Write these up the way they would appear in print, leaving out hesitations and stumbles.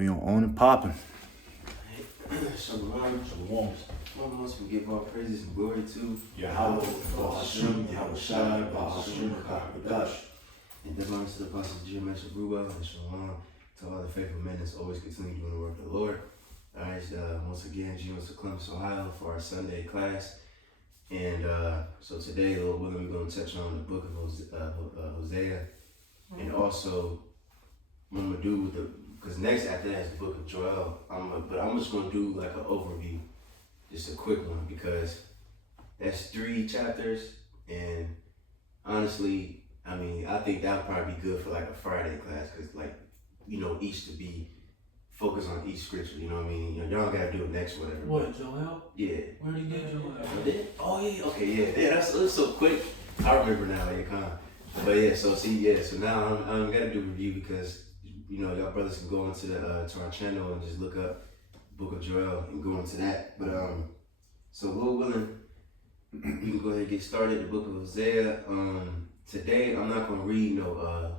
we on and popping. Shalom. Once we give all praises and glory to Yahweh, Hashem, Yahweh Shai, Hashem, Kadash. And divine to the Apostle Jeremiah Ruah, and Shalom to all the faithful men that's always continue doing the work of the Lord. Alright, once again, Gino to Columbus, Ohio for our Sunday class. And so today, Lord willing, we're going to touch on the book of Hosea. And also, what I'm going to do with because next after that is the book of Joel. But I'm just going to do like an overview, just a quick one, because that's 3 chapters. And honestly, I mean, I think that would probably be good for like a Friday class, because like, each to be focused on each scripture, you know what I mean? Y'all got to do it next, whatever. What, Joel? Yeah. Where did he get Joel? Oh, did? Oh, yeah, okay, yeah. That's so quick. I remember now, But yeah, so now I'm gotta do a review because y'all brothers can go into to our channel and just look up Book of Joel and go into that. But so Lord willing, we can go ahead and get started. The Book of Hosea. Today I'm not gonna read no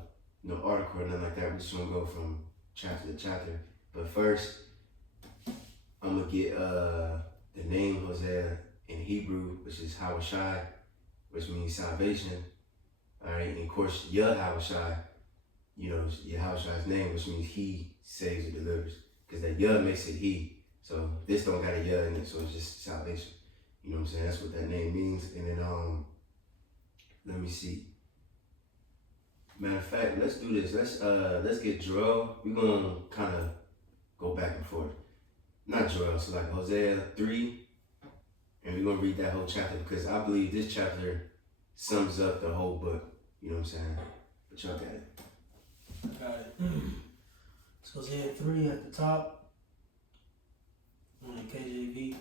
article or nothing like that. We're just gonna go from chapter to chapter. But first, I'm gonna get the name Hosea in Hebrew, which is Hawashai, which means salvation. Alright, and of course, Yahweh, Yahweh's name, which means he saves or delivers. Because that Yah makes it he. So this don't got a Yah in it, so it's just salvation. You know what I'm saying? That's what that name means. And then, let me see. Matter of fact, let's do this. Let's get Joel. We're gonna kind of go back and forth. Not Joel, so like Hosea 3. And we're gonna read that whole chapter because I believe this chapter sums up the whole book. You know what I'm saying? But y'all got it. Got it. So Hosea 3 at the top. On the KJV.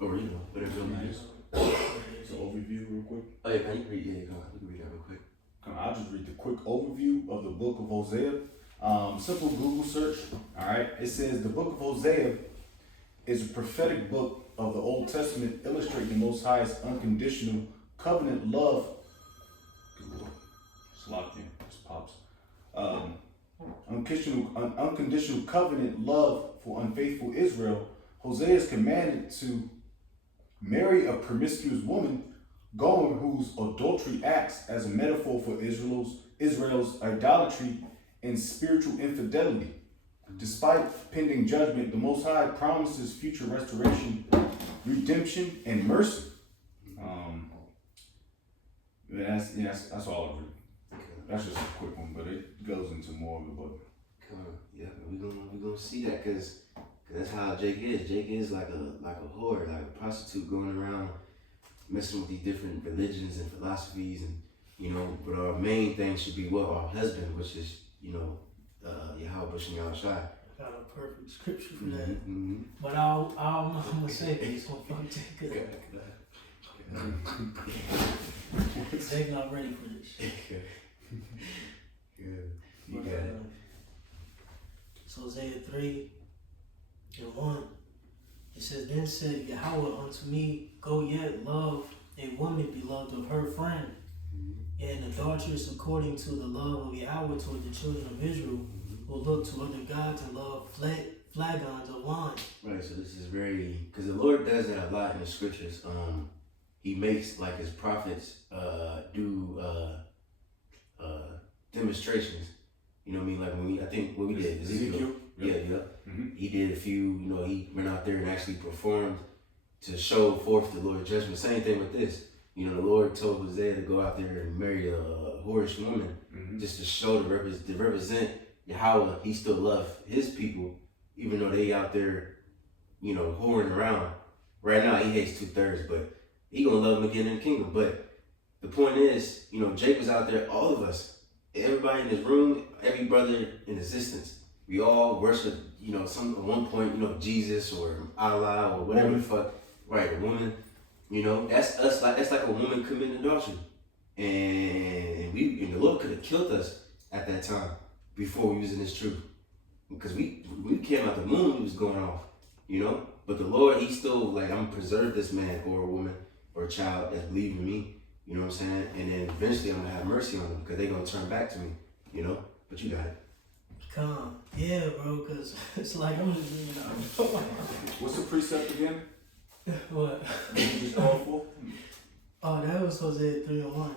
Or whatever you want to use. It's an overview real quick. Oh yeah, can you read? Yeah, you can read that real quick. I'll just read the quick overview of the book of Hosea. Simple Google search. Alright. It says the book of Hosea is a prophetic book of the Old Testament illustrating the Most High's unconditional covenant love. It's locked in. Just pops. Unconditional covenant love for unfaithful Israel. Hosea is commanded to marry a promiscuous woman, Gomer, whose adultery acts as a metaphor for Israel's idolatry and spiritual infidelity. Despite pending judgment, the Most High promises future restoration, redemption, and mercy. That's all I read. That's just a quick one, but it goes into more of the book. Yeah, we're gonna see that because that's how Jake is. Jake is like a whore, like a prostitute going around messing with these different religions and philosophies, and but our main thing should be our husband, which is Yahweh and Yahweh Shai. Got a perfect scripture for that. Mm-hmm. But I'm gonna say this one for Jake. Jake not ready for this. You got it. So Hosea 3 and 1. It says, Then said Yahweh unto me, Go yet, love a woman beloved of her friend, and adulteress according to the love of Yahweh toward the children of Israel, who look to other gods and love flagons of wine. Right, so this is because the Lord does that a lot in the scriptures. He makes like his prophets do demonstrations. You know what I mean? Like when we did Ezekiel. Yeah. Mm-hmm. He did a few, he went out there and actually performed to show forth the Lord's judgment. Same thing with this. The Lord told Hosea to go out there and marry a whorish woman, just to show to represent Yahweh. He still loved his people, even though they out there, whoring around. Right now he hates 2/3, but he gonna love them again in the kingdom. But the point is, Jake was out there, all of us, everybody in this room, every brother in existence, we all worship, at one point, Jesus or Allah or whatever the fuck. Right, a woman, that's us. That's like a woman committing adultery, and the Lord could have killed us at that time before we was in this truth, because we came out the moon, we was going off, But the Lord, He still I'm gonna preserve this man or a woman or a child that's believing in me. You know what I'm saying? And then eventually I'm gonna have mercy on them because they're gonna turn back to me. But you got it. Calm. Yeah, bro, because it's like I'm just, What's the precept again? What? You just all for? Oh, that was Hosea 3:1.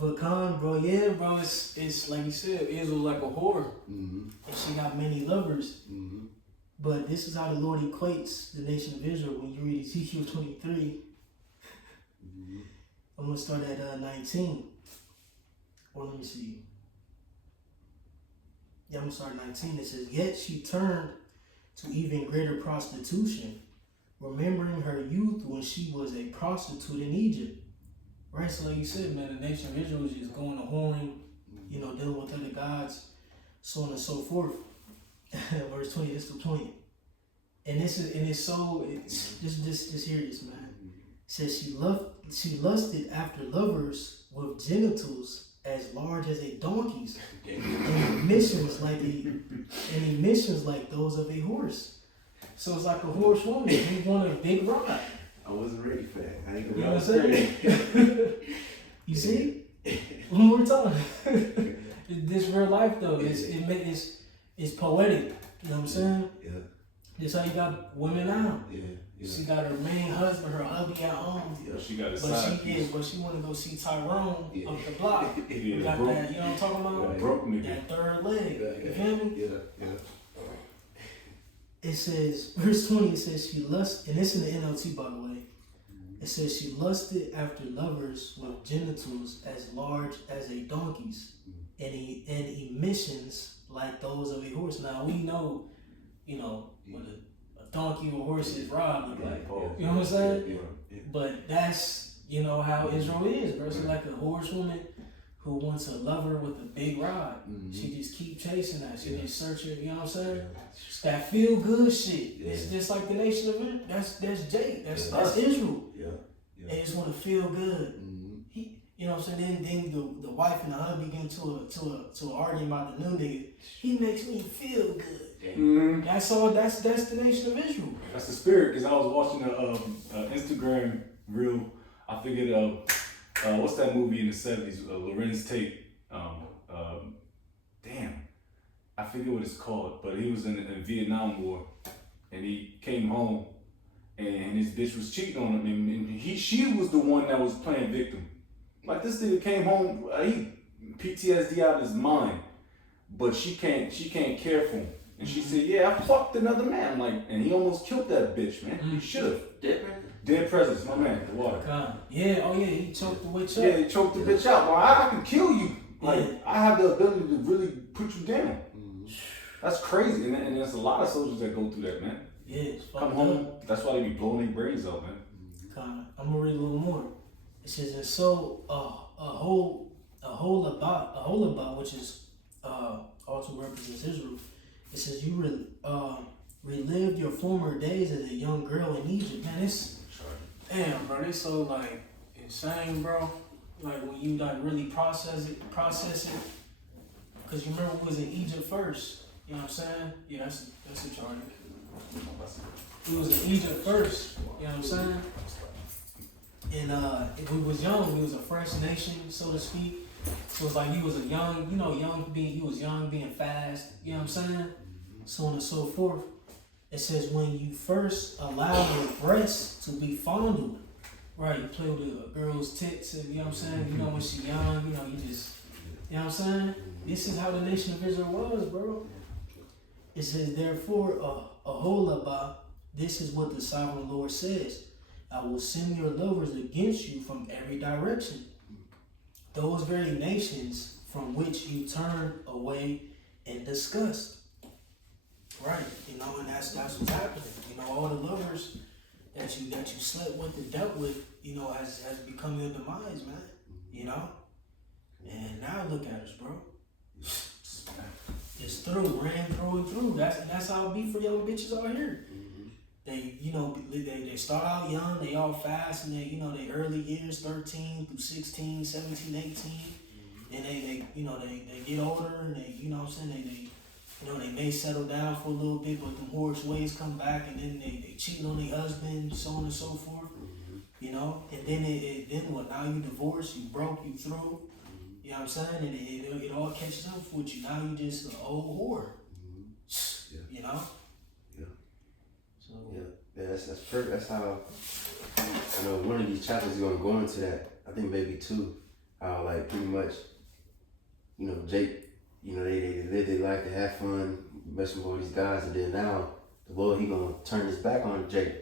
But calm, bro. Yeah, bro. It's like you said, Israel like a whore, Mm-hmm. and she got many lovers. Mm-hmm. But this is how the Lord equates the nation of Israel when you read Ezekiel 23. Mm-hmm. I'm gonna start at 19. Or let me see. Yeah, I'm gonna start at 19. It says, "Yet she turned to even greater prostitution, remembering her youth when she was a prostitute in Egypt." Right, so like you said, man, the nation of Israel is just going to whoring, dealing with other gods, so on and so forth. Verse 20, it's the 20. And just hear this, man. It says she lusted after lovers with genitals as large as a donkey's, and emissions like those of a horse. So it's like a horse woman. He want a big ride. I wasn't ready for that. I ain't You gonna know what I'm saying? You see? One more time. This real life though. It's poetic. You know what I'm saying? Yeah. This how you got women now. Yeah. Yeah. She got her main husband, her hubby at home. Yeah, she got a But side she piece. but she wanna go see Tyrone up the block. Yeah, Got broke, that, you know what I'm talking about? broke nigga. That third leg. Yeah, You feel me? Yeah. It says, verse 20, it says she lust, and it's in the NLT by the way. It says she lusted after lovers with genitals as large as a donkey's, and emissions like those of a horse. Now we know, what a donkey or horse is robbed look like. You know what I'm saying? Yeah. But that's, how Israel is, bro. She's like a horsewoman who wants a lover with a big rod. Mm-hmm. She just keep chasing that. She just searching, you know what I'm saying? Yeah. It's that feel good shit. Yeah. It's just like the nation of Israel. That's Jake. That's Yeah. Israel. Yeah. They just want to feel good. Mm-hmm. You know what I'm saying? Then the wife and the hubby get into an argument about the new nigga. He makes me feel good. Mm-hmm. That's all. That's the nation of Israel. That's the spirit. Cause I was watching a Instagram reel. I figured, what's that movie in the '70s? Lorenz Tate. Damn, I forget what it's called. But he was in the Vietnam War, and he came home, and his bitch was cheating on him, and she was the one that was playing victim. Like this nigga came home, he PTSD out of his mind, but she can't care for him. And she said, "Yeah, I fucked another man." Like, and he almost killed that bitch, man. He should have. Dead presence, my man, the water. God. Yeah. Oh yeah. He choked the witch up. Yeah, he choked the bitch out. Well, I can kill you. Like, Yeah. I have the ability to really put you down. Mm-hmm. That's crazy, and there's a lot of soldiers that go through that, man. Yeah. It's Come fucked home, up. that's why they be blowing their brains out, man. God. I'm gonna read a little more. It says, and so a whole about which is also represents Israel. It says you relived your former days as a young girl in Egypt. Man, it's damn, bro. It's so like insane, bro. Like when you like really process it. Cause you remember we was in Egypt first. You know what I'm saying? Yeah, that's a charge. We was in Egypt first. You know what I'm saying? And if we was young, we was a fresh nation, so to speak. So it's like you was a young, you was young, being fast, you know what I'm saying? So on and so forth. It says when you first allow your breasts to be fondled, right? You play with a girl's tits, and you know what I'm saying? You know when she young, you just, you know what I'm saying? This is how the nation of Israel was, bro. It says, therefore, a whole about this is what the sovereign Lord says. I will send your lovers against you from every direction. Those very nations from which you turned away in disgust. Right, and that's what's happening. All the lovers that you slept with and dealt with, has become your demise, man. And now look at us, bro. It's through, ran through and through. That's how it be for young bitches out here. They, they start out young, they all fast, and they early years, 13 through 16, 17, 18. And they get older, and they, they may settle down for a little bit, but the horse ways come back, and then they cheating on their husband, so on and so forth. And then then what? Now you divorced, you broke, you through. You know what I'm saying? And it all catches up with you. Now you just an old whore. Yeah. You know? Yeah. So Yeah, that's perfect. That's how I know one of these chapters is gonna go into that. I think maybe two. How like pretty much, you know, Jake, you know, they live their life, they have fun, messing with all these guys, and then now the Lord he gonna turn his back on Jake.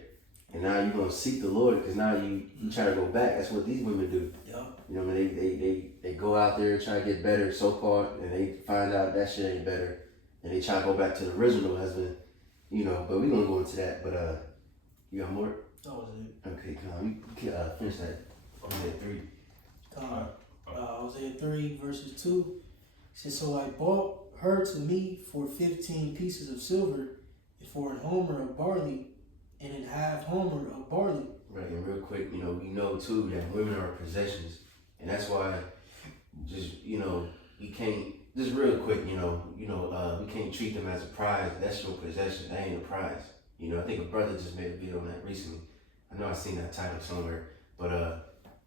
And now you're gonna seek the Lord because now you try to go back. That's what these women do. yeah. You know, what I mean, they go out there and try to get better so far, and they find out that shit ain't better, and they try to go back to the original husband. You know, but we gonna go into that. But you got more? That was it. Okay, come on, you can finish that. Hosea 3. Hosea 3 verses 2 says, so I bought her to me for 15 pieces of silver, and for an homer of barley, and an half homer of barley. Right, and real quick, you know, we know too that women are possessions, and that's why, just you know, we can't. Just real quick, you know, we can't treat them as a prize. That's your possession. That ain't a prize. You know, I think a brother just made a video on that recently. I know I seen that title somewhere, but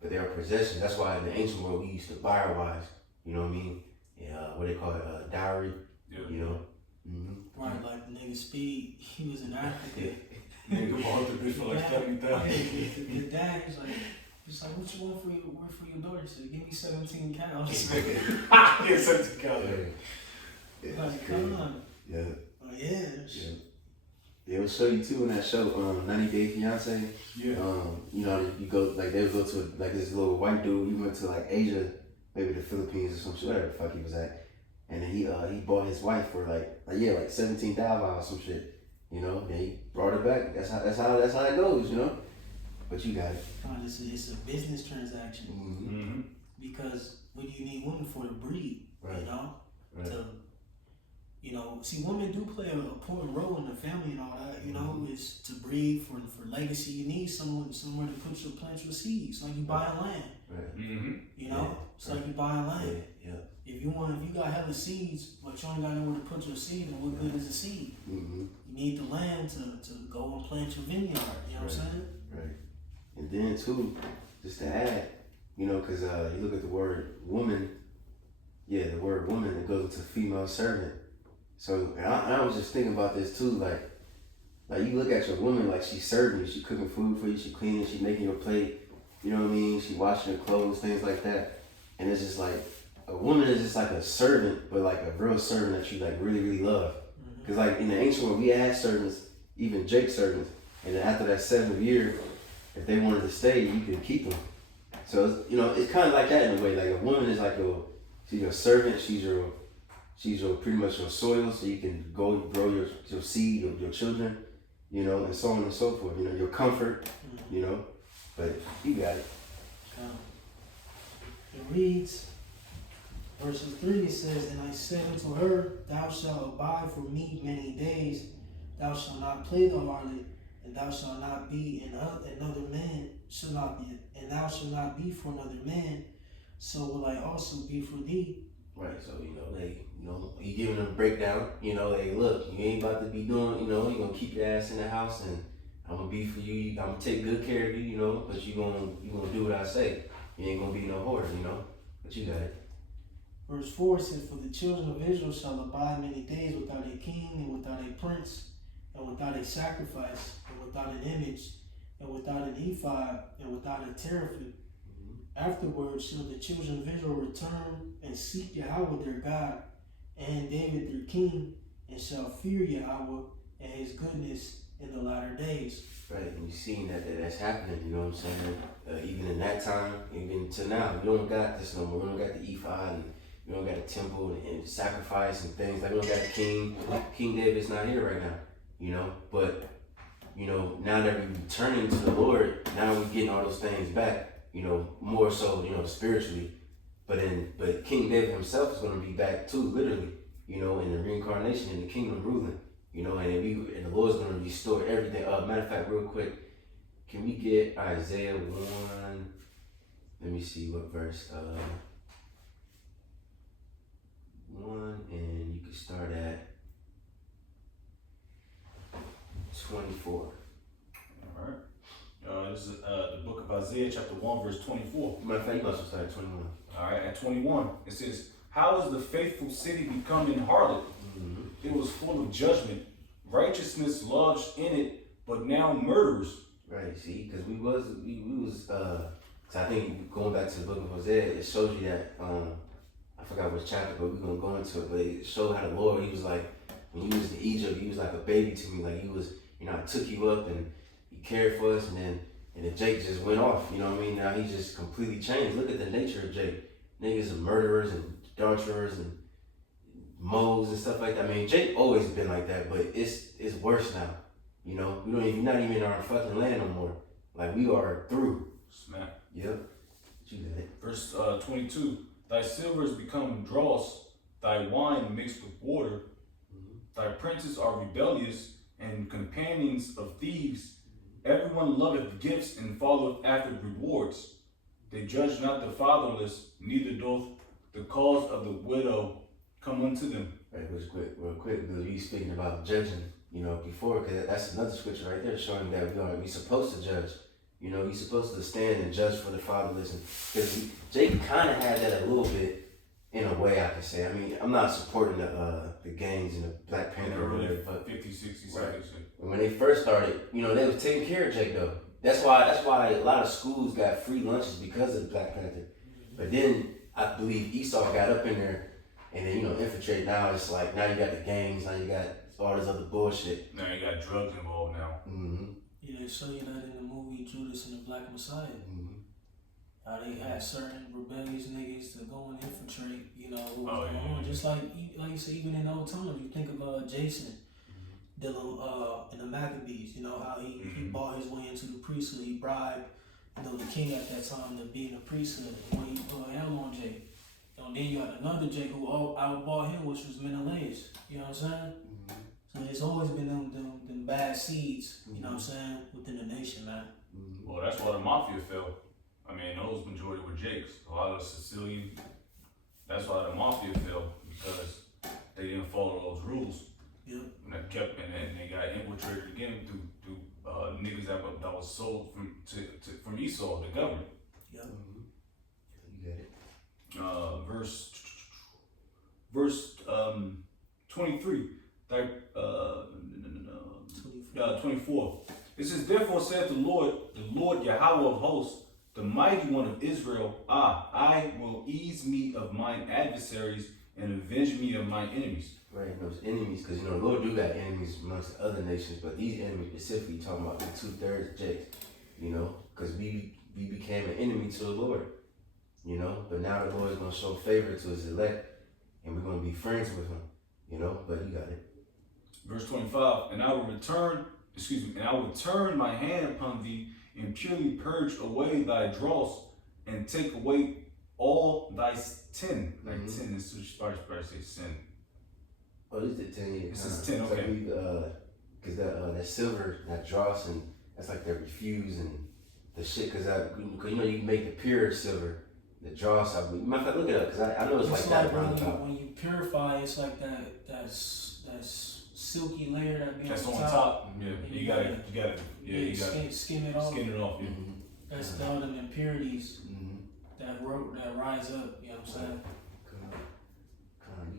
they are possessions. That's why in the ancient world we used to buy our wives. You know what I mean? Yeah, what they call it, dowry. Yeah. You know. Right, like the nigga Speed, he was in Africa. Nigga bought the bitch for like 70,000. His dad, he's like, what you want for your daughter? He said, give me 17 cows. Yeah, 17 cows. Like, come on. Yeah. Oh, yeah. They will show you too in that show, 90 Day Fiance. Yeah. You know, you go like they would go to like this little white dude. He went to like Asia, maybe the Philippines or some shit, whatever the fuck he was at. And then he bought his wife for like 17,000 or some shit. You know, and he brought her back. That's how it goes. You know. But you got it. It's a business transaction. Mm-hmm. Because what do you need women for? To breed, Right. you know? Right. To, you know, see, women do play an important role in the family and all that, you know, is to breed for legacy. You need somewhere to plant your seeds. Like you buying land, Right. Mm-hmm. you know? Yeah. It's like you buying land. Yeah. If you got hella seeds, but you ain't got nowhere to put your seed, then what good is a seed? Mm-hmm. You need the land to go and plant your vineyard, you know what I'm saying? Right. And then too, just to add, you know, because you look at the word woman, the word woman, it goes into female servant. So and I was just thinking about this too, like you look at your woman like she's serving you, she cooking food for you, she cleaning, she making your plate, you know what I mean? She washing your clothes, things like that. And it's just like, a woman is just like a servant, but like a real servant that you like really, really love. Because like in the ancient world, we had servants, even Jake's servants, and then after that 7th year, if they wanted to stay, you could keep them. So it's, you know, it's kind of like that in a way. Like a woman is like she's your servant. She's your pretty much your soil, so you can go grow your seed of your children, you know, and so on and so forth. You know, your comfort, you know. But you got it. It reads, verses 3, it says, and I said unto her, thou shalt abide for me many days. Thou shalt not play the harlot, and thou shalt not be another man, and thou shalt not be for another man, so will I also be for thee. Right, so you giving them a breakdown, you know, hey look, you ain't about to be doing, you know, you're gonna keep your ass in the house and I'm gonna be for you, I'm gonna take good care of you, you know, but you gonna do what I say. You ain't gonna be no whore, you know, but you got it. Verse 4 says, for the children of Israel shall abide many days without a king, and without a prince, and without a sacrifice, and without an image, and without an ephod, and without a teraphim. Afterwards shall the children of Israel return and seek Yahweh their God, and David their king, and shall fear Yahweh and his goodness in the latter days. Right, and you seen that's happening, you know what I'm saying? Even in that time, even to now, we don't got this no more. We don't got the ephod, and we don't got a temple and sacrifice and things. Like we don't got a king. King David's not here right now, you know? But, you know, now that we're returning to the Lord, now we're getting all those things back. You know, more so, you know, spiritually. But King David himself is going to be back too, literally, you know, in the reincarnation, in the kingdom ruling, you know, and the Lord's going to restore everything. Matter of fact, real quick, can we get Isaiah 1? Let me see what verse. 1, and you can start at 24. All right. This is the book of Isaiah chapter 1, verse 24. Matter of fact, you must have started 21. All right, at 21, it says, "How is the faithful city become an harlot? It was full of judgment. Righteousness lodged in it, but now murderers." Right, see, because we was, cause I think going back to the book of Hosea, it shows you that, I forgot which chapter, but we're gonna go into it, but it showed how the Lord, he was like, when you was in Egypt, he was like a baby to me, like he was, you know, I took you up and he cared for us, and then Jake just went off, you know what I mean? Now he just completely changed. Look at the nature of Jake. Niggas are murderers and adulterers and moles and stuff like that. I mean, Jake always been like that, but it's worse now. You know, we don't even, not even in our fucking land no more. Like we are through. Smack. Yep. You got it. Verse 22, "Thy silver is become dross, thy wine mixed with water. Thy princes are rebellious and companions of thieves. Everyone loveth gifts and followeth after rewards. They judge not the fatherless, neither doth the cause of the widow come unto them." Right, real quick, because we speaking about judging, you know, before, because that's another scripture right there showing that we supposed to judge. You know, you're supposed to stand and judge for the fatherless. Because Jake kind of had that a little bit, in a way, I could say. I mean, I'm not supporting the gangs and the Black Panther or whatever, but 50, 60 right. seconds. When they first started, you know, they was taking care of Jake though. That's why a lot of schools got free lunches because of the Black Panther. But then I believe Esau got up in there and then, you know, infiltrated. Now it's like, now you got the gangs, now you got all this other bullshit. Now you got drugs involved now. Yeah, they show you that in the movie Judas and the Black Messiah. How they had certain rebellious niggas to go and infiltrate, you know, what was going on. Just like you said, even in the old times, you think of Jason, Dylan, and the Maccabees, you know, how he bought his way into the priesthood. He bribed, you know, the king at that time to be in the priesthood. When he put him on Jake. And then you had another Jake who outbought him, which was Menelaus. You know what I'm saying? So there's always been them bad seeds, you know what I'm saying, within the nation, man. Well, that's why the mafia fell. I mean, those majority were Jakes. A lot of Sicilian. That's why the mafia fell, because they didn't follow those rules. Yep. And that kept, and then they got infiltrated again through niggas that was sold from Esau, the government. Yep. You got it. Verse 23. 24. It says, "Therefore saith the Lord Yahweh of hosts, the mighty one of Israel, I will ease me of mine adversaries and avenge me of mine enemies." Right, those enemies, because you know, the Lord do got enemies amongst the other nations, but these enemies specifically talking about the 2/3 Jakes, you know, because we became an enemy to the Lord, you know, but now the Lord is going to show favor to his elect, and we're going to be friends with him, you know, but you got it. Verse 25, and I will turn my hand upon thee, and purely purge away thy dross, and take away all thy sin. Like 10 is supposed to say sin. Oh, this is the 10 years. This is 10, okay. Because that silver, that dross, and that's like that refuse and the shit, because you know, you can make the pure silver, the dross. Matter of fact, look it up, because I know it's like that around the top. When you purify, it's like that silky layer that be that's on on top. top. Yeah, you got it. Yeah, you got it. Skim it off. Skin it off. Yeah. That's all them impurities that rise up. You know what I'm saying?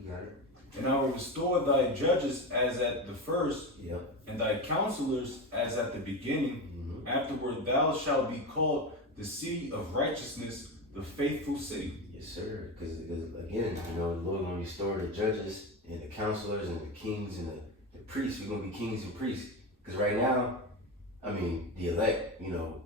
You got it. "And I will restore thy judges as at the first, Yep. and thy counselors as at the beginning. Afterward thou shalt be called the city of righteousness, the faithful city." Yes, sir. Because again, you know, the Lord going to restore the judges and the counselors and the kings and the priests. We're going to be kings and priests. Because right now, I mean, the elect, you know,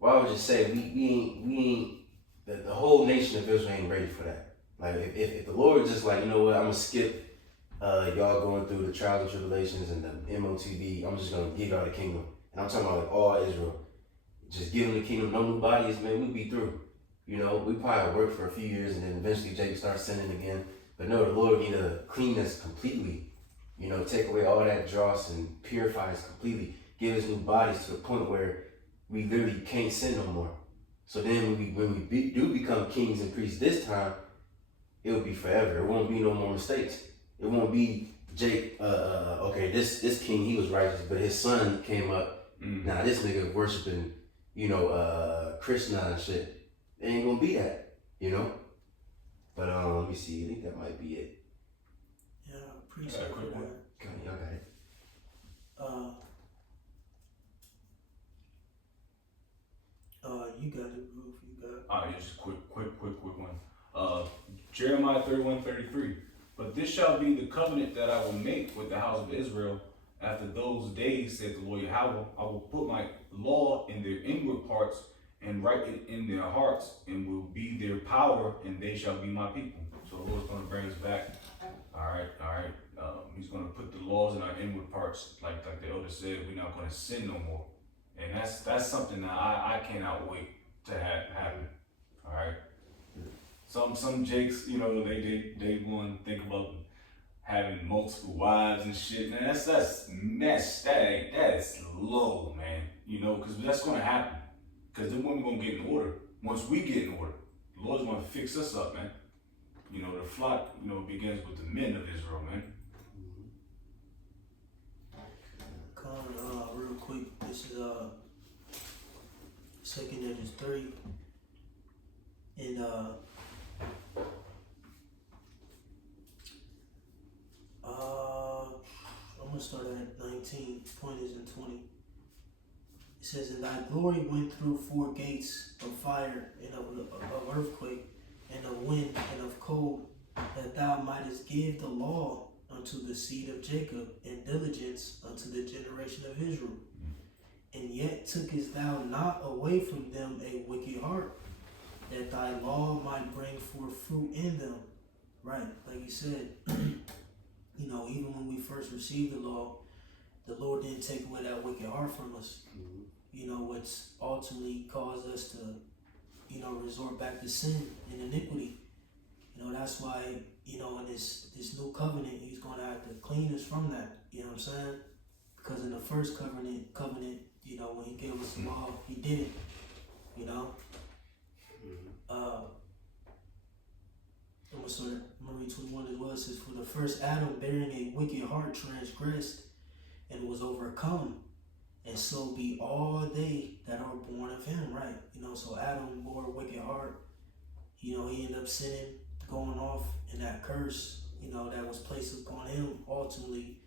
well, I would just say we ain't, the whole nation of Israel ain't ready for that. Like, if the Lord is just like, you know what, I'm going to skip y'all going through the trials and tribulations and the MOTB, I'm just going to give y'all the kingdom. And I'm talking about like all Israel. Just give them the kingdom, no new bodies, man, we'll be through. You know, we probably work for a few years and then eventually Jacob starts sinning again. But no, the Lord need to clean us completely. You know, take away all that dross and purify us completely. Give us new bodies to the point where we literally can't sin no more. So then when we do become kings and priests this time, it will be forever. It won't be no more mistakes. It won't be Jake, okay, this king, he was righteous, but his son came up Now this nigga worshiping, Krishna and shit. It ain't gonna be that, But let me see. I think that might be it. Yeah, appreciate that. Okay, y'all got it. You got it, Roof. You got it. Alright, just quick one. Jeremiah 31:33. But this shall be the covenant that I will make with the house of Israel after those days, said the Lord Yahweh. I will put my law in their inward parts and write it in their hearts, and will be their power, and they shall be my people. So the Lord's going to bring us back. All right. He's going to put the laws in our inward parts, like the elder said. We're not going to sin no more, and that's something that I cannot wait to happen. All right. Some jakes, they want to think about having multiple wives and shit. Man, that's low, man. Because that's going to happen. Because then when we're going to get in order, once we get in order, the Lord's going to fix us up, man. The flock, begins with the men of Israel, man. Real quick, this is 2 Kings 3, and I'm gonna start at 19. Point is in 20. It says, "And thy glory went through 4 gates of fire and of earthquake and of wind and of cold, that thou mightest give the law unto the seed of Jacob and diligence unto the generation of Israel. And yet tookest thou not away from them a wicked heart, that thy law might bring forth fruit in them." Right, like you said, even when we first received the law, the Lord didn't take away that wicked heart from us. What's ultimately caused us to, resort back to sin and iniquity. That's why, in this new covenant, he's going to have to clean us from that. You know what I'm saying? Because in the first covenant, when he gave us the law, he did it. I'm going to read 21 as well. It says, "For the first Adam, bearing a wicked heart, transgressed and was overcome. And so be all they that are born of him," right? So Adam bore a wicked heart. He ended up sinning, going off, and that curse, that was placed upon him ultimately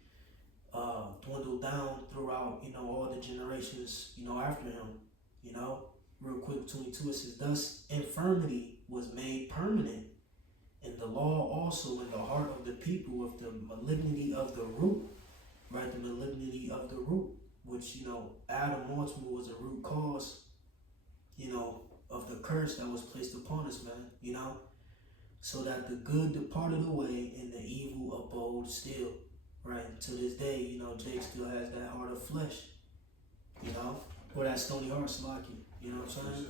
dwindled down throughout, all the generations, after him. Real quick, 22, it says, "Thus infirmity was made permanent, and the law also in the heart of the people of the malignity of the root," right? The malignity of the root, which, Adam ultimately was a root cause, of the curse that was placed upon us, man, so that the good departed away and the evil abode still, right? To this day, Jake still has that heart of flesh, or that stony heart, Slocky, you know what I'm saying?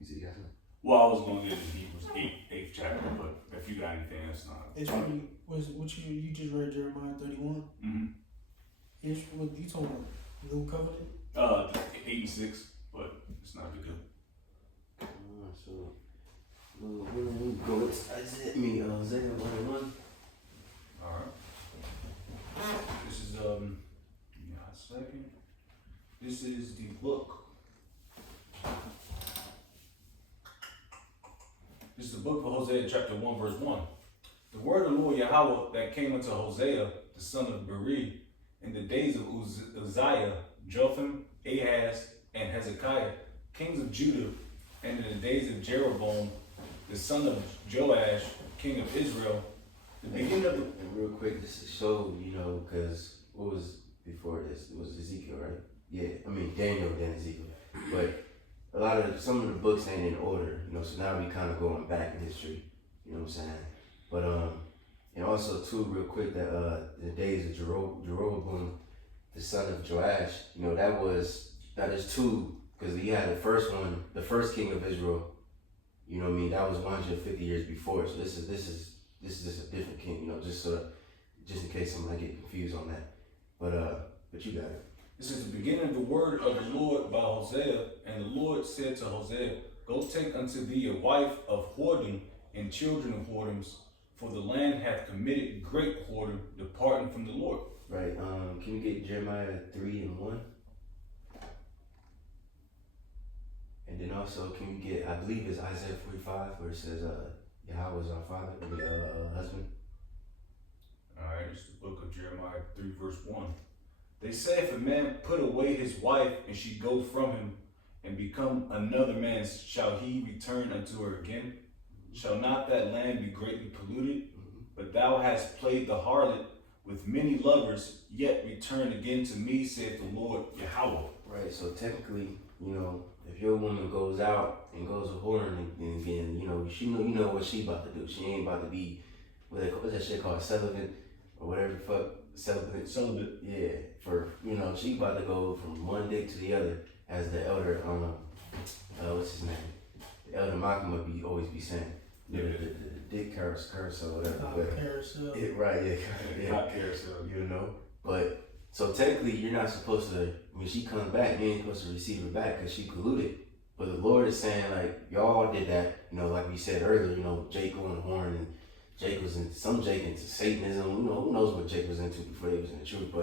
You see, you got something? Well, I was going to get into Hebrews 8th chapter, but if you got anything, that's not. It's what you just read, Jeremiah 31. It's what you talking about? New covenant? 8 and 6, but it's not good. So we'll go with Hosea 1:1. Alright. This is, give me a second. This is the book. This is the book of Hosea, chapter 1, verse 1. "The word of the Lord Yahweh that came unto Hosea, the son of Beri, in the days of Uzziah, Jotham, Ahaz, and Hezekiah, kings of Judah, and in the days of Jeroboam, the son of Joash, king of Israel, the beginning of the..." And real quick, just to show, because what was before this? It was Ezekiel, right? Yeah, I mean Daniel, then Ezekiel. But some of the books ain't in order, so now we kind of going back in history, you know what I'm saying? But, and also too, real quick, that the days of Jeroboam, the son of Joash, that is two, because he had the first one, the first king of Israel, that was 150 years before. So this is just a different king, just in case somebody get confused on that. But you got it. This is the beginning of the word of the Lord by Hosea, and the Lord said to Hosea, "Go take unto thee a wife of whoredom and children of whoredoms, for the land hath committed great whoredom, departing from the Lord." Right. Can we get Jeremiah 3:1? And then also, can we get, I believe it's Isaiah 45, where it says, Yahweh is our father, husband. Alright, it's the book of Jeremiah 3, verse 1. They say if a man put away his wife and she go from him and become another man's, shall he return unto her again? Shall not that land be greatly polluted? But thou hast played the harlot with many lovers, yet return again to me, saith the Lord Yahweh. Right, so technically, if your woman goes out and goes a whoring and again, you know what she about to do. She ain't about to be, what's that shit called, celibate or whatever the fuck, celibate. Yeah, she about to go from one dick to the other, as the elder, what's his name? The elder Malcolm would always be saying. The dick carousel or whatever. Carousel. Right, yeah. Not carousel. But so technically, you're not supposed to. When she comes back, you ain't supposed to receive her back because she polluted. But the Lord is saying, like, y'all did that. Like we said earlier. Jake going to horn, and Jake was into Satanism. Who knows what Jake was into before he was in the truth.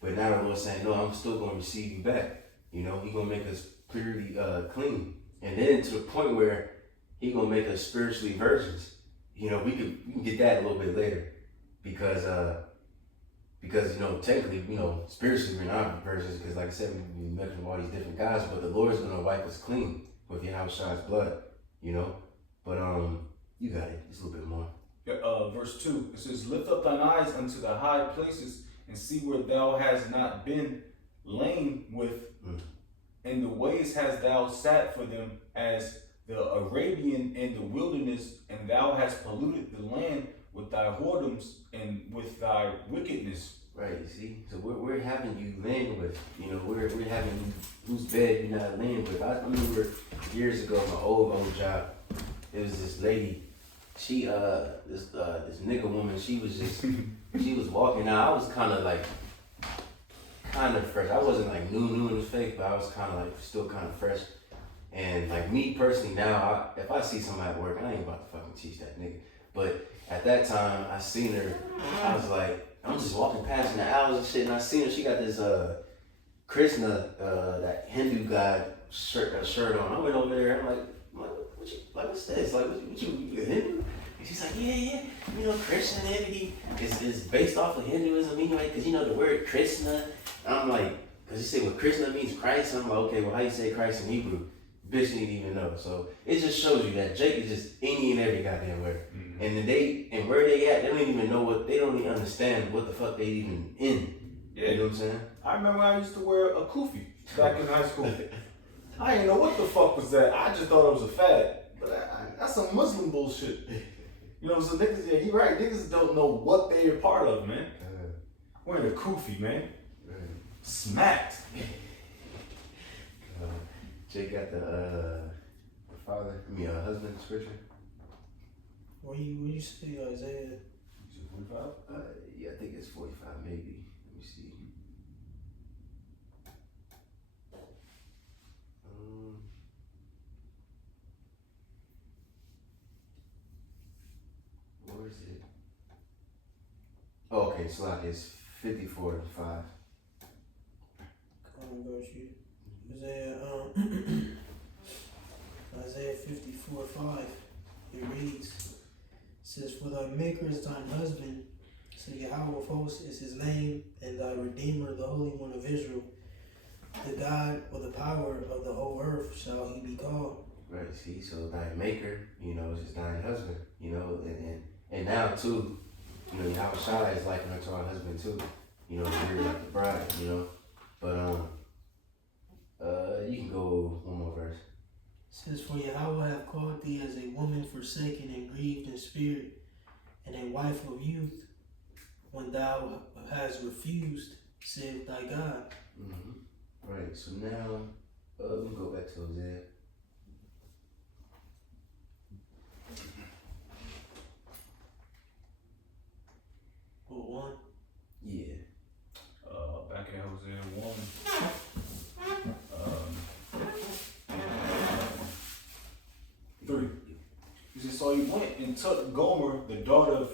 But now the Lord's saying, no, I'm still going to receive you back. He gonna make us purely clean, and then to the point where He gonna make us spiritually virgins. We can get that a little bit later, because technically, spiritually we're not virgins, because like I said, we met from all these different guys, but the Lord's gonna wipe us clean with Yahweh's blood. But you got it. Just a little bit more. Verse 2, it says, lift up thine eyes unto the high places and see where thou hast not been lain with, and the ways hast thou sat for them as the Arabian in the wilderness, and thou hast polluted the land with thy whoredoms and with thy wickedness. Right, you see? So we're having you laying with, we're having you whose bed you're not laying with. I remember years ago, my old job, there was this lady, she, this nigga woman, she was walking out. I was kind of fresh. I wasn't like new in the faith, but I was kind of like still kind of fresh. And like me personally now, if I see somebody at work, I ain't about to fucking teach that nigga. But at that time, I seen her, I was like, I'm just walking past in the aisles and shit, and I seen her, she got this Krishna, that Hindu god shirt on. I went over there, I'm like, what's this? Like, what you a Hindu? And she's like, yeah. Christianity is based off of Hinduism anyway, because the word Krishna. And I'm like, because you say, well, Krishna means Christ. I'm like, okay, well, how you say Christ in Hebrew? Bitch didn't even know. So it just shows you that Jake is just any and every goddamn word. Mm-hmm. And where they at, they don't even know they don't even understand what the fuck they even in. Yeah. You know what I'm saying? I remember I used to wear a kufi back in high school. I didn't know what the fuck was that. I just thought it was a fad. But that's some Muslim bullshit. So niggas, yeah, he right. Niggas don't know what they are part of, man. Wearing a kufi, man. Smacked. Jake got the husband scripture. Where you say Isaiah? Is it 45? Yeah, I think it's 45, maybe. Let me see. Where is it? Oh, okay, so like it's 54 and 5. Come on, you. Isaiah 54:5. It reads, says, for thy maker is thine husband, so Yahweh of hosts is his name, and thy Redeemer, the Holy One of Israel. The God or the power of the whole earth shall he be called. Right, see, so thy maker, is thine husband, and now too, Yahweh Shai is likened unto our husband too, we're like the bride, but you can go one more verse. It says, for Yahweh hath called thee as a woman forsaken and grieved in spirit, and a wife of youth, when thou hast refused, saith thy God. Mm-hmm. Right, so now, we can go back to Hosea. One? Yeah. Back in Hosea 1. He said, so he went and took Gomer, the daughter of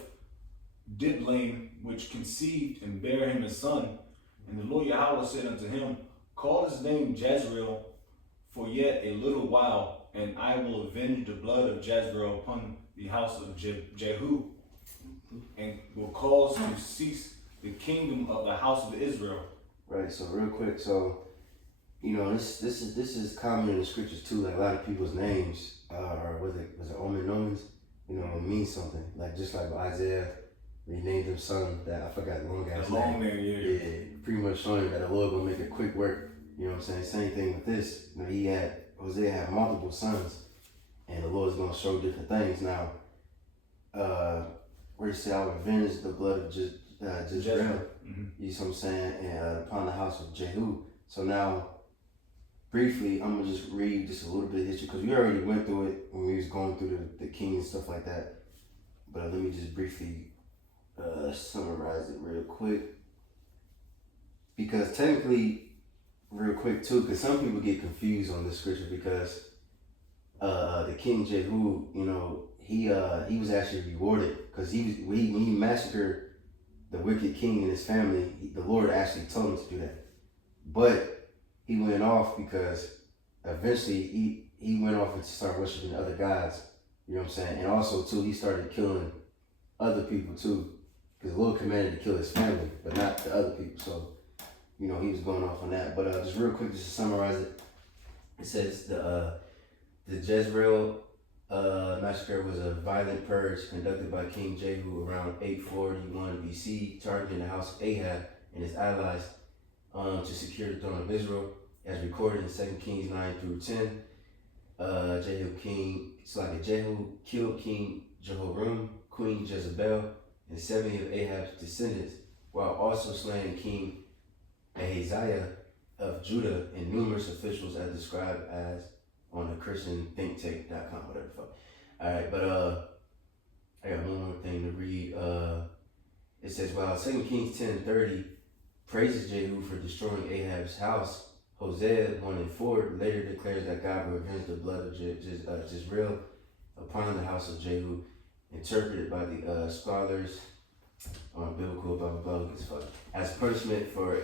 Diblaim, which conceived and bare him a son. And the Lord Yahweh said unto him, Call his name Jezreel, for yet a little while, and I will avenge the blood of Jezreel upon the house of Jehu, and will cause to cease the kingdom of the house of Israel. Right. So real quick, so this is common in the scriptures too. Like a lot of people's names are was it Omen Nomans? It means something. Like just like Isaiah, he named him son that I forgot the long guy's name. Yeah, pretty much showing that the Lord will make a quick work. You know what I'm saying? Same thing with this. Hosea had multiple sons, and the Lord's gonna show different things. Now, where he said, "I will avenge the blood of Jezreel." You see what I'm saying? And upon the house of Jehu. So now, briefly, I'm gonna just read just a little bit of history because we already went through it when we was going through the king and stuff like that. But let me just briefly summarize it real quick, because technically, real quick too, because some people get confused on this scripture because the king Jehu, he was actually rewarded because when he massacred the wicked king and his family, the Lord actually told him to do that. But he went off because eventually he went off and started worshiping other gods. You know what I'm saying? And also too, he started killing other people too, because the Lord commanded to kill his family, but not the other people. So, he was going off on that. But just real quick, just to summarize it, it says the Jezreel massacre was a violent purge conducted by King Jehu around 841 BC, targeting the house of Ahab and his allies to secure the throne of Israel, as recorded in 2 Kings 9 through 10. Jehu killed King Jehoram, Queen Jezebel, and 70 of Ahab's descendants, while also slaying King Ahaziah of Judah and numerous officials as described as on the ChristianThinkTank.com, whatever the fuck. Alright, but I got one more thing to read. It says, while 2 Kings 10:30 praises Jehu for destroying Ahab's house, Hosea 1:4 later declares that God will avenge the blood of Jezreel upon the house of Jehu, interpreted by the scholars on biblical blah blah blah as punishment for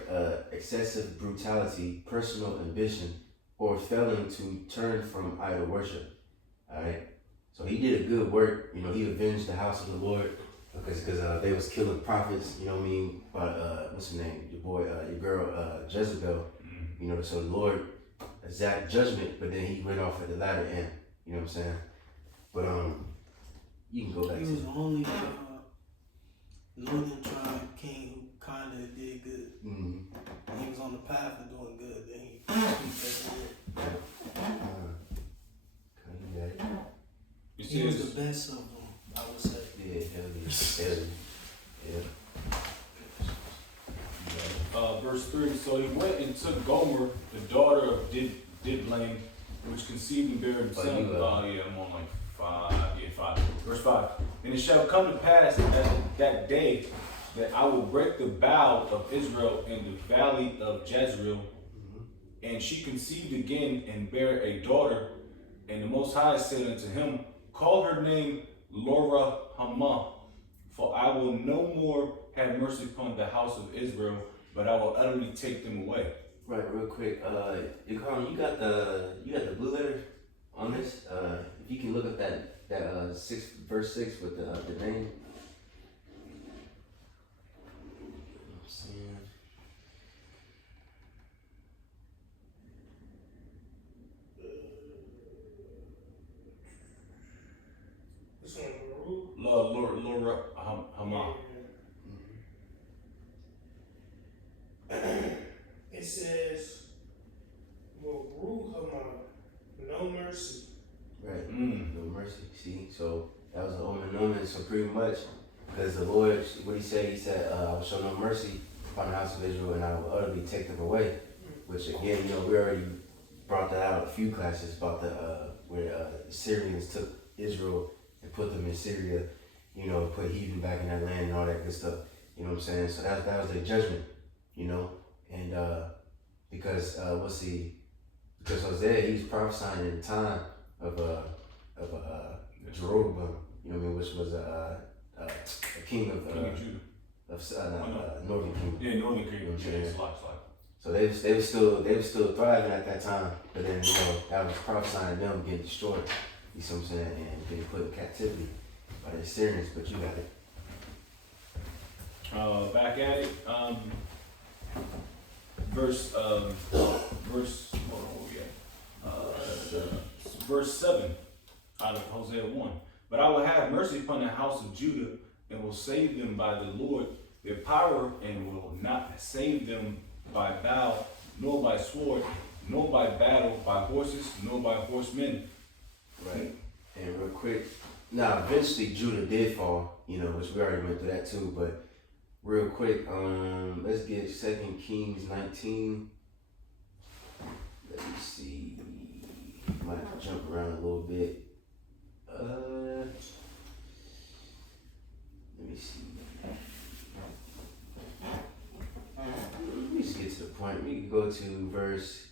excessive brutality, personal ambition, or failing to turn from idol worship. Alright, so he did a good work. He avenged the house of the Lord because they was killing prophets. You know what I mean? About what's her name? Your girl Jezebel. So the Lord exact judgment, but then he went off at the latter end. You know what I'm saying? But you can go back. He was the only northern tribe king who kind of did good. He was on the path of doing good. Then he he was the best of them, I would say. Yeah, hell yeah. Verse 3, so he went and took Gomer, the daughter of Diblaim, which conceived and bare him son. I'm on like 5. Yeah, 5. Verse 5. And it shall come to pass at that day that I will break the bow of Israel in the valley of Jezreel. And she conceived again and bare a daughter. And the Most High said unto him, Call her name Laura Hamah, for I will no more have mercy upon the house of Israel, but I will utterly take them away. Right, real quick, you got the blue letter on this. If you can look up that 6 verse 6 with the name. This one, Laura Hamah. It says, no mercy. Right, no mercy. See, so that was an omen. So pretty much, because the Lord, what he said, I will show no mercy upon the house of Israel, and I will utterly take them away. Which again, we already brought that out a few classes about where the Syrians took Israel and put them in Syria, put heathen back in that land and all that good stuff. You know what I'm saying? So that was their judgment, and because Hosea, he was prophesying in the time of Jeroboam, which was a king of Judah. Northern Kingdom. Yeah, Northern Kingdom. You know what I'm Yeah, saying? it's like. So they were still thriving at that time, but then that was prophesying them getting destroyed. You see what I'm saying? And getting put in captivity by the Assyrians. But you got it. Back at it. Verse. Hold on, where we at? Verse 7 out of Hosea 1. But I will have mercy upon the house of Judah and will save them by the Lord their power, and will not save them by bow, nor by sword, nor by battle, by horses, nor by horsemen. Right. And real quick, now eventually Judah did fall, which we already went through that too, but real quick, let's get 2 Kings 19. Let me see. Might have to jump around a little bit. Let me see. Let me just get to the point. We can go to verse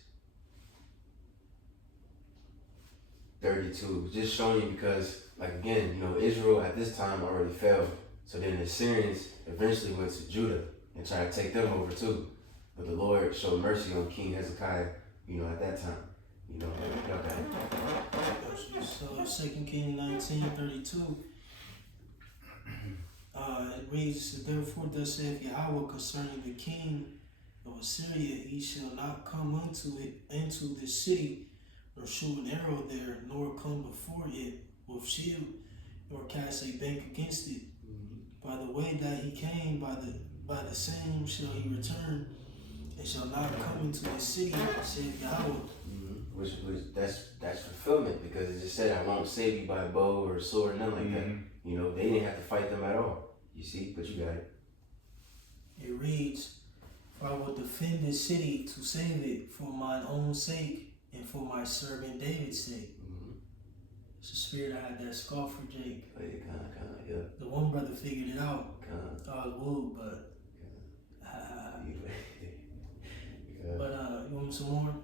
32. Just showing you because, like again, Israel at this time already fell. So then the Assyrians eventually went to Judah and tried to take them over too. But the Lord showed mercy on King Hezekiah, at that time. Okay. So 2 Kings 19:32. It reads, therefore thus saith Yahweh concerning the king of Assyria, he shall not come into this city, nor shoot an arrow there, nor come before it with shield, nor cast a bank against it. By the way that he came, by the same shall he return, and shall not come into the city, saith Yahweh. Which that's fulfillment, because it just said I won't save you by bow or sword, nothing like that. They didn't have to fight them at all. You see, but you got it. It reads, for I will defend this city to save it for mine own sake and for my servant David's sake. It's the spirit I had that scoff for Jake. Oh, yeah, kind of, yeah. The one brother figured it out. I was wooed, but but you want some more?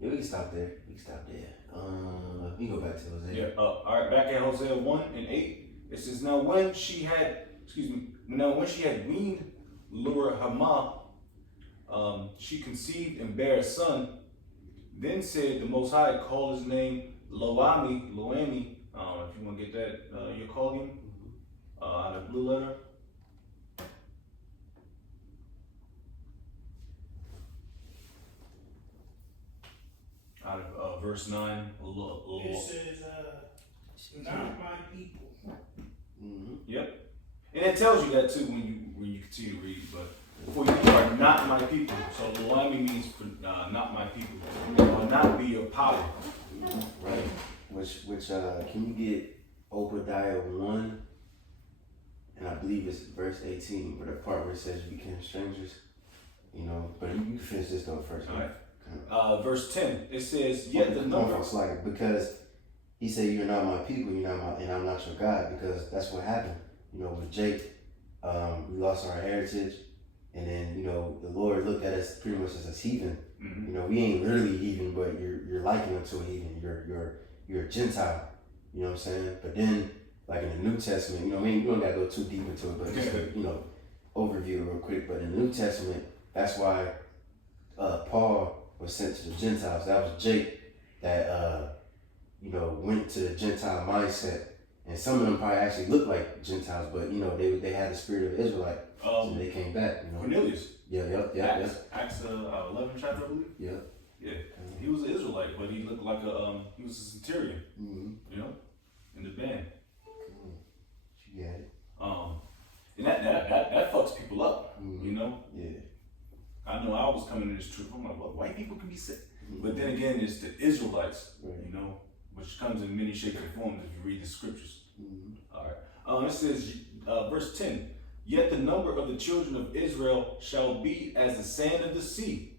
Yeah, we can stop there. We can go back to Hosea. Yeah. All right. Back at Hosea 1:8, it says, now when she had weaned Lura-Hamah, she conceived and bare a son. Then said the Most High, call his name Loami. If you want to get that, you call him out of blue letter. Out of verse 9. It says, not my people. Yep. And it tells you that too when you continue to read. But for you are not my people. So Loami means not my people. They will not be your power. Right. Which can you get Obadiah 1? And I believe it's verse 18, where the part where it says you became strangers. But you can finish this though first. All right. Verse 10, it says, yet the number. Because he said, you're not my people, and I'm not your God, because that's what happened. With Jake, we lost our heritage, and then, the Lord looked at us pretty much as a heathen. We ain't literally heathen, but you're likened unto a heathen. You're a Gentile. You know what I'm saying? But then, like in the New Testament, we don't gotta go too deep into it, but just overview real quick. But in the New Testament, that's why Paul was sent to the Gentiles. That was Jake that went to the Gentile mindset, and some of them probably actually looked like Gentiles, but they had the spirit of Israelite, so they came back. Cornelius. Yeah. Acts 11 chapter, I believe. Yeah. He was an Israelite, but he looked like he was a centurion. In the band. You got it. And that fucks people up. Yeah. I know I was coming to this truth. I'm like, well, white people can be sick. But then again, it's the Israelites, which comes in many shapes and forms if you read the scriptures. All right. It says, verse 10, yet the number of the children of Israel shall be as the sand of the sea,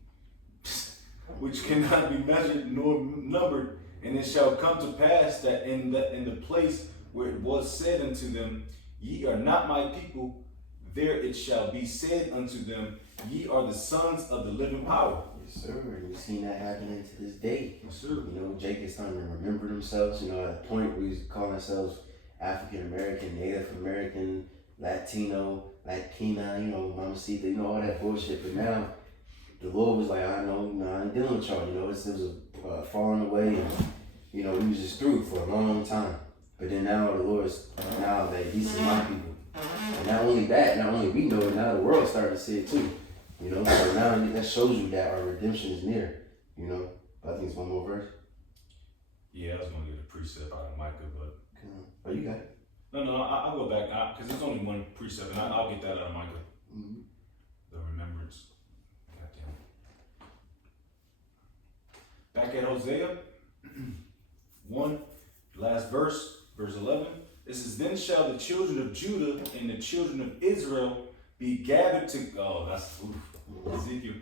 which cannot be measured nor numbered. And it shall come to pass that in the place where it was said unto them, ye are not my people, there it shall be said unto them, ye are the sons of the living power. Yes, sir. We've seen that happening to this day. Yes, sir. Jake is starting to remember themselves, at a point where he's calling themselves African American, Native American, Latino, Latina, you know, Mamacita, you know, all that bullshit. But now the Lord was like, I know, I ain't dealing with y'all. You know, it was falling away, and you know, we was just through it for a long time. But then now the Lord's now that these is my people. And not only that, not only we know it, now the world's starting to see it too. You know, so now that shows you that our redemption is near. You know, but I think it's one more verse. Yeah, I was gonna get a precept out of Micah, but Oh, you got it. no, I'll go back because there's only one precept, and I'll get that out of Micah. Mm-hmm. The remembrance. Goddamn. Back at Hosea 1, last verse 11. It says, "Then shall the children of Judah and the children of Israel be gathered to." Oh, that's Ezekiel.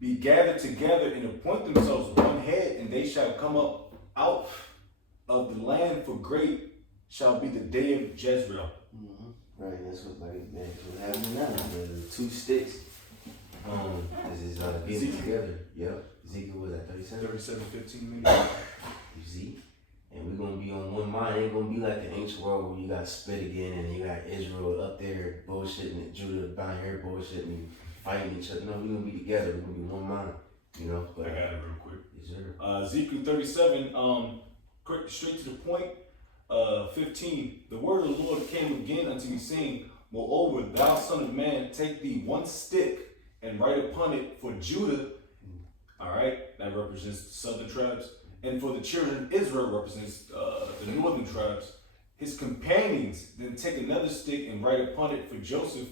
Be gathered together and appoint themselves one head, and they shall come up out of the land, for great shall be the day of Jezreel. Mm-hmm. Right, that's what that's what's happening now. The 2 sticks. This is getting together. Yep. Ezekiel was at 37. 37:15 maybe. You see? And we're gonna be on one mind. It ain't gonna be like the ancient world where you got split again and you got Israel up there bullshitting and Judah down here bullshitting and fighting each other. No, we're gonna be together. We're gonna be one mind. You know? But I got it real quick. Yes, sir. Ezekiel 37, quick, straight to the point. 15. The word of the Lord came again unto me, saying, "Moreover, thou son of man, take thee one stick and write upon it for Judah." All right, that represents the southern tribes. And for the children of Israel represents the northern tribes. His companions then take another stick and write upon it for Joseph,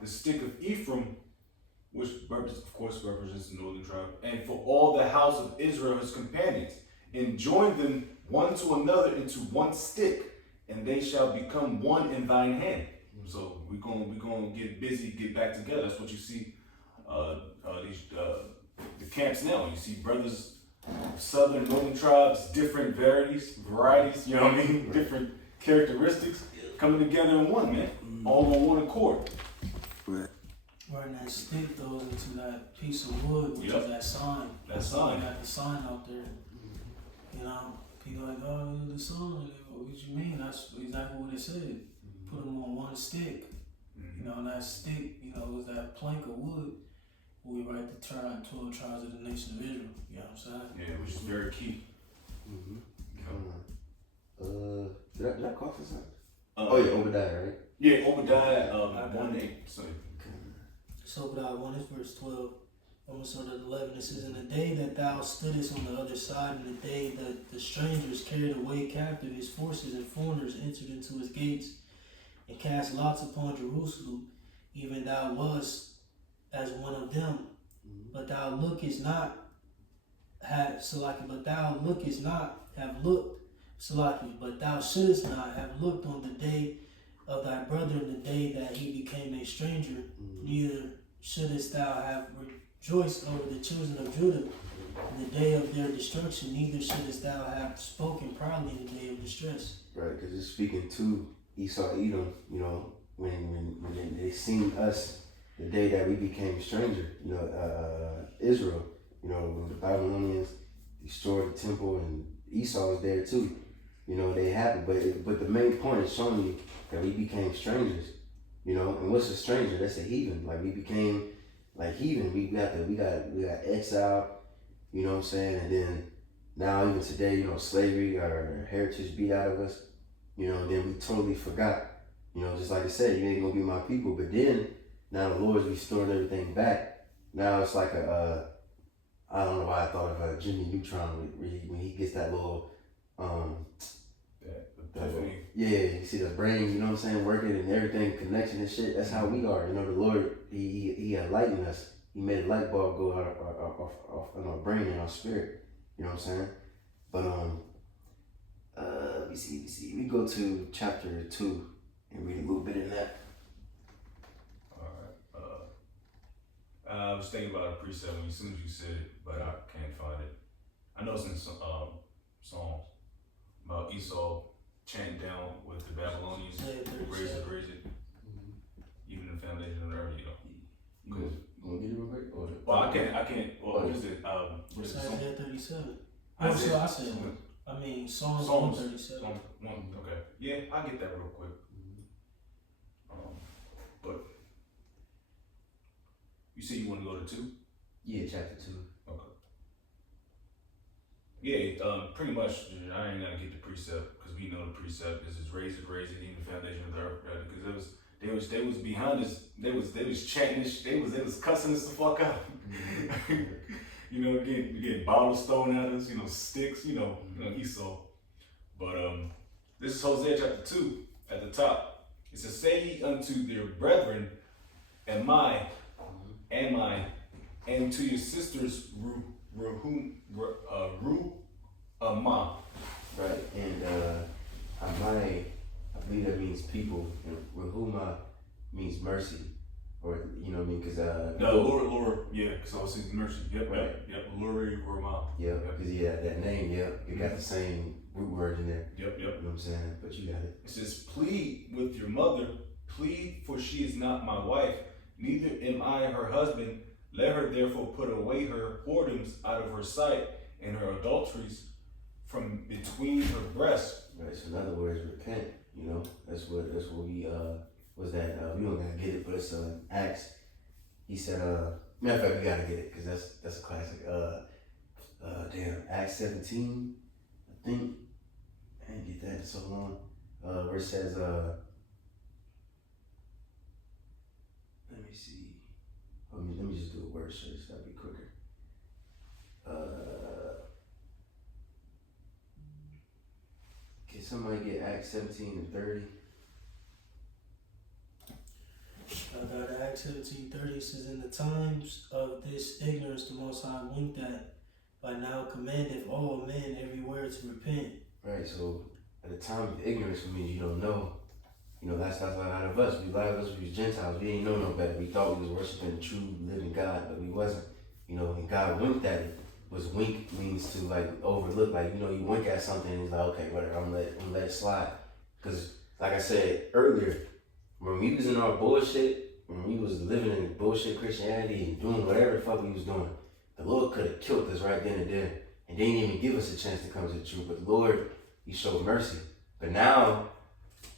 the stick of Ephraim, which of course represents the northern tribe, and for all the house of Israel, his companions, and join them one to another into one stick, and they shall become one in thine hand. So we're gonna get busy, get back together. That's what you see the camps now. You see brothers, southern, northern tribes, different varieties, you know what I mean? Different characteristics coming together in one, man. All on one accord. Right. Right, that stick goes into that piece of wood, which Yep. is that sign. That sign. You got the sign out there. You know, people like, oh, the sign. What you mean? That's exactly what it said. Put them on one stick. You know, and that stick, you know, was that plank of wood where we write the 12 tribes of the nation of Israel. You know what I'm saying? Yeah, which is very key. Did I call for something? Oh yeah, Obadiah, right? Yeah, Obadiah 1:8. So So Obadiah 1 is verse 12. Almost on 11, it says, "In the day that thou stoodest on the other side, in the day that the strangers carried away captive his forces and foreigners entered into his gates, and cast lots upon Jerusalem, even thou wast as one of them. But thou lookest not have Salaki, but thou lookest not have looked Salaki, but thou shouldest not have looked on the day of thy brother in the day that he became a stranger, neither shouldest thou have rejoiced over the children of Judah in the day of their destruction, neither shouldest thou have spoken proudly in the day of distress." Right, because it's speaking to Esau, Edom, you know, when they seen us the day that we became stranger, you know, Israel, you know, when the Babylonians destroyed the temple and Esau was there too, you know, they happened. But the main point is showing you that we became strangers, you know. And what's a stranger? That's a heathen. Like we became like heathen. We got exiled, you know what I'm saying? And then now even today, you know, slavery, our heritage beat out of us, you know. And then we totally forgot, you know, just like I said, you ain't gonna be my people. But then now the Lord's restoring everything back. Now it's like I don't know why I thought of Jimmy Neutron when he gets that little yeah, you see the brain, you know what I'm saying, working and everything, connection and shit. That's how we are, you know. The Lord, he enlightened us. He made a light bulb go off in our brain and our spirit. You know what I'm saying? But let me see. We go to chapter 2 and read a little bit in that. I was thinking about a precept as soon as you said it, but I can't find it. I know it's in some songs about Esau chanting down with the Babylonians, raise it, even the foundation of the earth, you know. You want to get it real quick? Or I can't. Well, what is it? What is it? Isaiah 37. Isaiah. I said Psalms Psalms 137. Okay. Yeah, I'll get that real quick. But you said you want to go to 2? Yeah, chapter 2. Okay. Yeah, pretty much. I ain't gonna get the precept because we know the precept is raise it, even the foundation of the earth, right? Because they was behind us. They was chanting this. They was cussing us the fuck out. You know, getting bottles thrown at us. You know, sticks. You know, Esau. But this is Hosea chapter 2 at the top. It says, "Say ye unto their brethren, and to your sisters, Ruhamah." Right, and Amai, I believe that means people, and Ruhuma means mercy, or you know what I mean, because Lord, yeah, because I was saying mercy. Yep, right, yep, Lori Ruhamah. Yeah, because that name, it got the same root word in there. Yep. You know what I'm saying? But you got it. It says, "Plead with your mother, plead, for she is not my wife, neither am I her husband. Let her therefore put away her whoredoms out of her sight, and her adulteries from between her breasts." Right. So in other words, repent. You know, that's what we was that we don't gotta get it, but it's Acts. He said, matter of fact, we gotta get it because that's a classic. Acts 17, I think. I didn't get that in so long. Where it says, let me see. Let me just do a word search. That'd be quicker. Can somebody get Acts 17 and 30? I got Acts 17:30. It says, "In the times of this ignorance the Most High winked at, by now commandeth all men everywhere to repent." Right, so at the time of ignorance means you don't know. You know, that's like a lot of us. A lot of us, we was Gentiles. We didn't know no better. We thought we was worshiping the true living God, but we wasn't. You know, and God winked at it. Was wink means to like overlook. Like, you know, you wink at something and it's like, okay, whatever, I'm gonna let it slide. Because like I said earlier, when we was in our bullshit, when we was living in bullshit Christianity and doing whatever the fuck we was doing, the Lord could have killed us right then and there and didn't even give us a chance to come to the truth. But the Lord, He showed mercy. But now,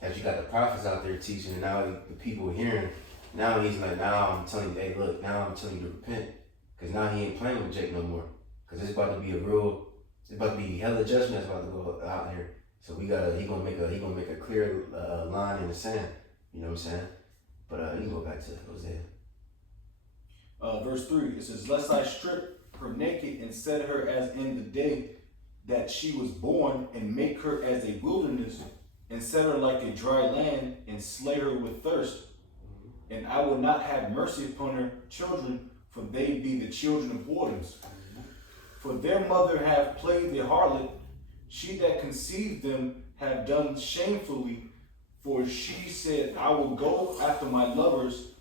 as you got the prophets out there teaching, and now the people hearing, now He's like, now I'm telling you, hey, look, now I'm telling you to repent. Because now He ain't playing with Jake no more. Because it's about to be hella judgment that's about to go out here. So he gonna make a clear line in the sand. You know what I'm saying? But you can go back to Hosea. Verse 3, it says, "Lest I strip her naked and set her as in the day that she was born, and make her as a wilderness, and set her like a dry land, and slay her with thirst. And I will not have mercy upon her children, for they be the children of whoredoms. For their mother have played the harlot, she that conceived them have done shamefully, for she said, I will go after my lovers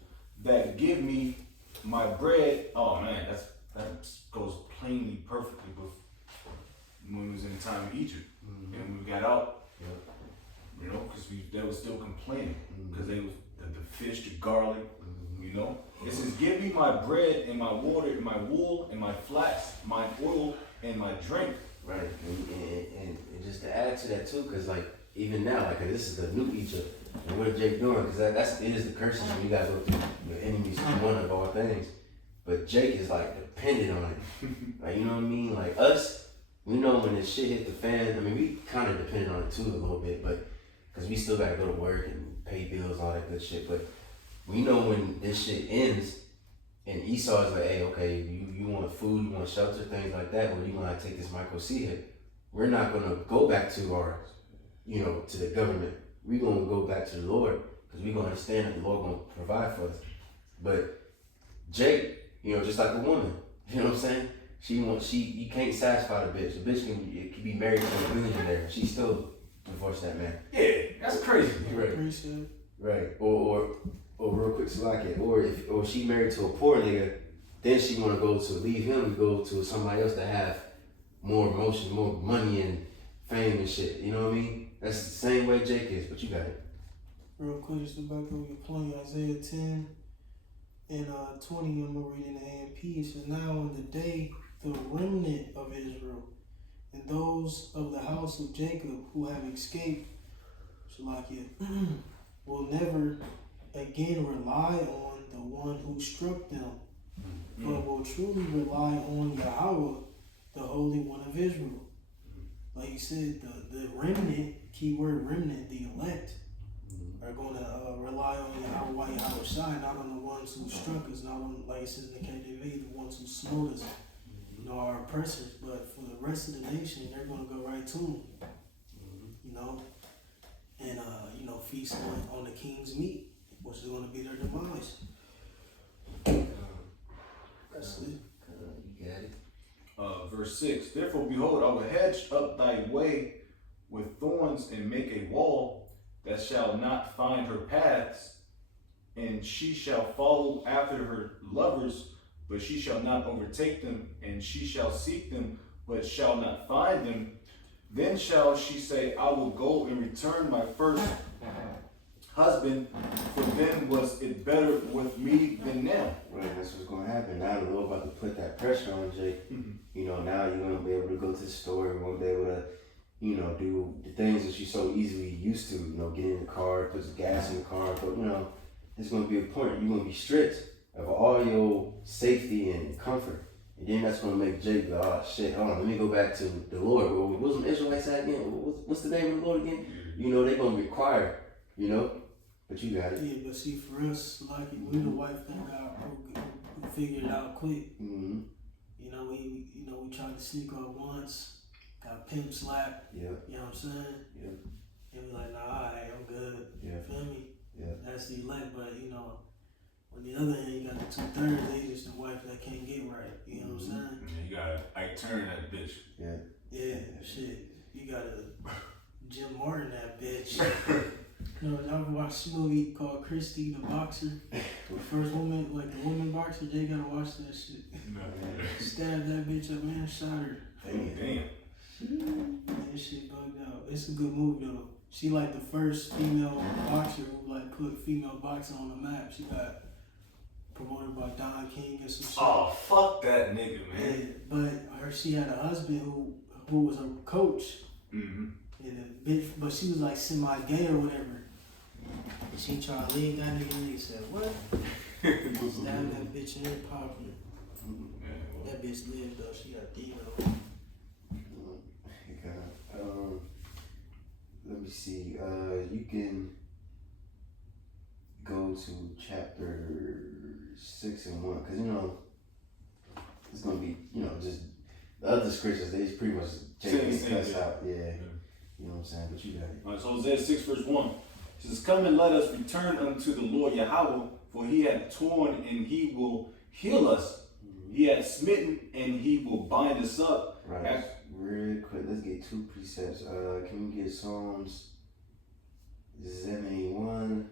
that give me my bread." Oh man, that goes plainly perfectly with when we was in the time of Egypt. And we got out, you know, because they were still complaining, because they was the fish, the garlic, you know. It says, "Give me my bread and my water and my wool and my flax, my oil and my drink." Right, and just to add to that too, because like even now, like this is the new Egypt, and what Jake doing? Because it is the curses when you guys go through your enemies, one of all things. But Jake is like dependent on it, like you know what I mean? Like us, we know when this shit hit the fan. I mean, we kind of dependent on it too a little bit, but because we still gotta go to work and pay bills, all that good shit. But we know when this shit ends, and Esau is like, hey, okay, you want food, you want shelter, things like that, or you gonna take this micro C hit. We're not gonna go back to our, you know, to the government. We're gonna go back to the Lord, because we're gonna understand that the Lord gonna provide for us. But Jake, you know, just like a woman, you know what I'm saying? You can't satisfy the bitch. The bitch can be married to a millionaire. She still divorced that man. Yeah, that's crazy. Right. Right. Or real quick, Slovakia. Or she married to a poor nigga, then she wanna go to leave him and go to somebody else that have more emotion, more money and fame and shit. You know what I mean? That's the same way Jake is, but you got it. Real quick, just to back up your point, Isaiah 10 and 20, I'm gonna read in the AMP. It says, "Now in the day the remnant of Israel And those of the house of Jacob who have escaped, Shalakia, will never again rely on the one who struck them, but will truly rely on Yahweh, the Holy One of Israel. Like you said, the remnant, keyword remnant, the elect, are going to rely on Yahweh Shai, not on the ones who struck us, not on, like it says in the KJV, the ones who smote us, our oppressors. But for the rest of the nation, they're going to go right to them, and feast on the king's meat, which is going to be their demise. That's it. You got it. Verse 6, therefore, behold, I will hedge up thy way with thorns and make a wall that shall not find her paths, and she shall follow after her lovers, but she shall not overtake them, and she shall seek them, but shall not find them. Then shall she say, I will go and return my first husband, for then was it better with me than now. Right, that's what's going to happen. Now the Lord about to put that pressure on Jake. Now you're going to be able to go to the store, you're going to be able to, do the things that you're so easily used to, get in the car, put some gas in the car, but, it's going to be a point, you're going to be stripped of all your safety and comfort. And then that's going to make Jake go, oh shit, hold on, let me go back to the Lord. What was the Israelites at again? What's the name of the Lord again? They're going to require, but you got it. Yeah, but see, for us, like, we the wife that who figured it out quick. Mm-hmm. We tried to sneak up once, got pimp slapped. Yeah. You know what I'm saying? Yeah. And we like, nah, alright, I'm good. Yeah. Feel me? Yeah. That's the elect, but on the other hand, you got the 2/3, they just the wife that can't get right. You know what I'm saying? Yeah, you gotta turn that bitch. Yeah. Yeah, shit. You gotta Jim Martin that bitch. Y'all ever watch a movie called Christy the Boxer? The first woman, like the woman boxer, they gotta watch that shit. No. Stabbed that bitch up, man, shot her. Damn. That shit bugged out. It's a good movie though. She like the first female boxer who like put female boxing on the map. She got promoted by Don King and some shit. Oh, fuck that nigga, man. Yeah, but she had a husband who was a coach. Mm-hmm. And the bitch, but she was like semi-gay or whatever. And she tried to leave that nigga and he said, what? Stabbed that bitch in her pocket. That bitch lived though, she got Dino. Let me see. You can go to chapter 6 and 1, because it's gonna be just the other scriptures. They pretty much take cuts out. Yeah. You know what I'm saying? But you got it. All right, so Hosea 6 verse 1. It says, come and let us return unto the Lord Yahweh, for he hath torn and he will heal us. He hath smitten and he will bind us up. Right. Real quick, let's get 2 precepts. Can we get Psalms 71?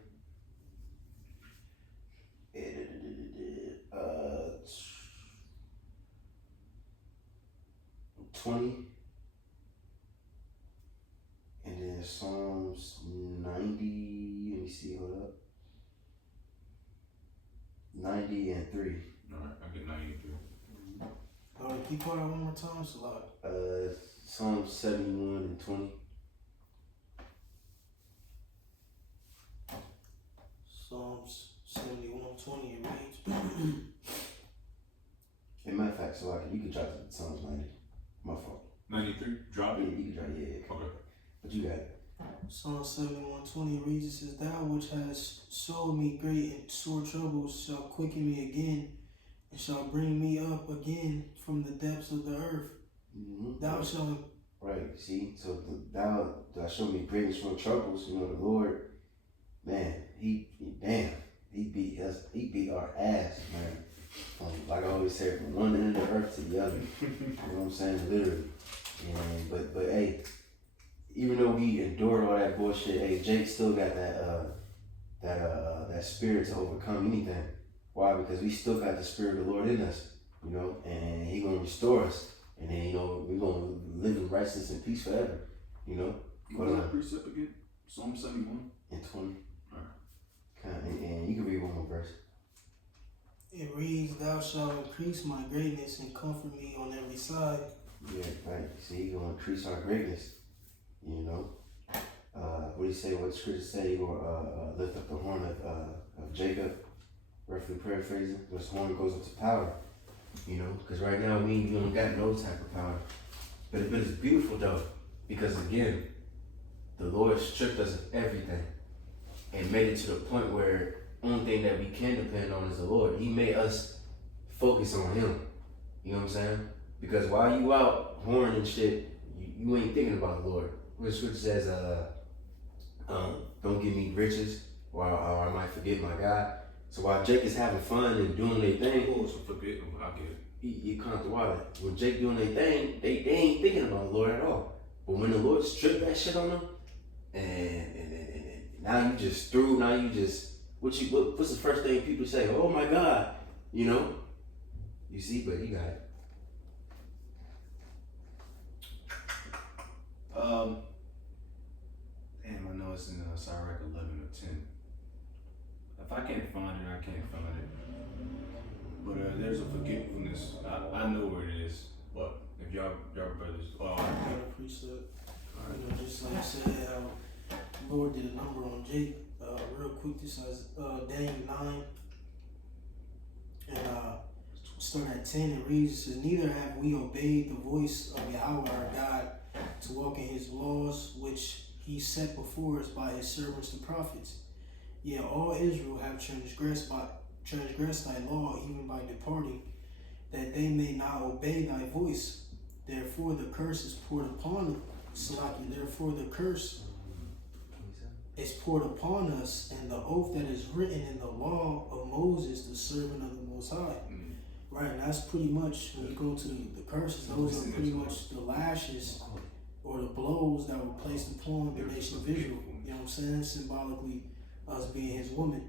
20? And then Psalms 90, let me see, hold up. 90 and 3. Alright, I get 93. Keep going one more time, Salah. Psalms 71 and 20. Psalms 71:20 in range. As a matter of fact, so you can drop it to Psalms 90. My fault. 93? Drop Yeah, it? you can drop it, yeah. Okay. But you got it. Psalm 71:20 reads, it says, thou which hast showed me great and sore troubles shall quicken me again, and shall bring me up again from the depths of the earth. Mm-hmm. Thou shalt... Right, see? So thou showed me great and sore troubles. The Lord, man, he beat our ass, man. Like I always say, from one end of the earth to the other. You know what I'm saying? Literally. And but hey, even though we endured all that bullshit, hey, Jake still got that spirit to overcome anything. Why? Because we still got the spirit of the Lord in us, and he gonna restore us. And then, we're gonna live in righteousness and peace forever, What was that precept again? Psalm 71? And 20. Alright. And you can read one more verse. It reads, thou shalt increase my greatness and comfort me on every side. Yeah, right. See, He gonna increase our greatness. You know. What do you say? What scripture say? He gonna lift up the horn of Jacob. Roughly paraphrasing, this horn goes up to power. You know, because right now we don't got no type of power. But it's beautiful though, because again, the Lord stripped us of everything and made it to the point where only thing that we can depend on is the Lord. He made us focus on Him. You know what I'm saying? Because while you out whoring and shit, you ain't thinking about the Lord. What the scripture says, don't give me riches or I might forget my God. So while Jake is having fun and doing their thing, I get it. you come through water. When Jake doing their thing, they ain't thinking about the Lord at all. But when the Lord stripped that shit on them, and now you just through, now you just what's the first thing people say? Oh my God, you know? You see, but you got it. Damn, I know it's in Sirach 11 or 10. If I can't find it, I can't find it. But there's a forgetfulness. I know where it is. But if y'all brothers, Precept. You know, just like I said, how Lord did a number on Jake. Real quick, this is Daniel 9. And start at 10, it reads, it says, neither have we obeyed the voice of Yahweh our God to walk in His laws, which He set before us by His servants the prophets. Yet all Israel have transgressed thy law, even by departing, that they may not obey thy voice. Therefore the curse is poured upon Salaki. Therefore the curse is poured upon us, and the oath that is written in the law of Moses, the servant of the Most High. Right, and that's pretty much, when you go to the curses, those are pretty much the lashes or the blows that were placed upon the nation of Israel. You know what I'm saying? Symbolically, us being His woman.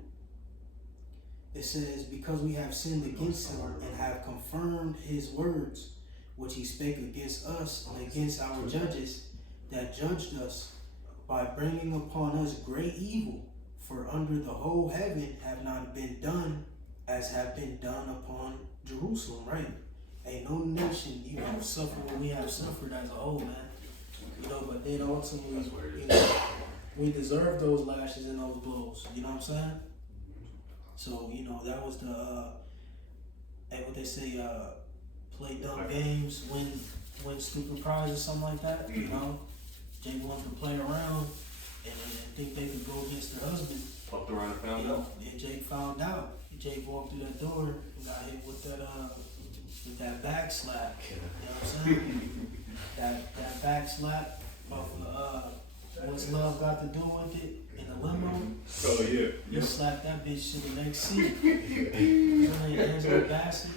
It says, because we have sinned against Him and have confirmed His words, which He spake against us and against our judges that judged us, by bringing upon us great evil, for under the whole heaven have not been done as have been done upon Jerusalem, right? Ain't no nation, you know, suffer what we have suffered as a whole, man. You know, but then ultimately, you know, we deserve those lashes and those blows. You know what I'm saying? So, you know, that was the, what they say, play dumb games, win stupid prizes, something like that, you know? Jake wanted to play around and think they could go against her husband. Fucked around and found out. And Jake found out. Jake walked through that door and got hit with that back slap. You know what I'm saying? that back slap of what's love got to do with it in the limo. Oh yeah. You slapped that bitch to the next seat. You know, Angela Bassett.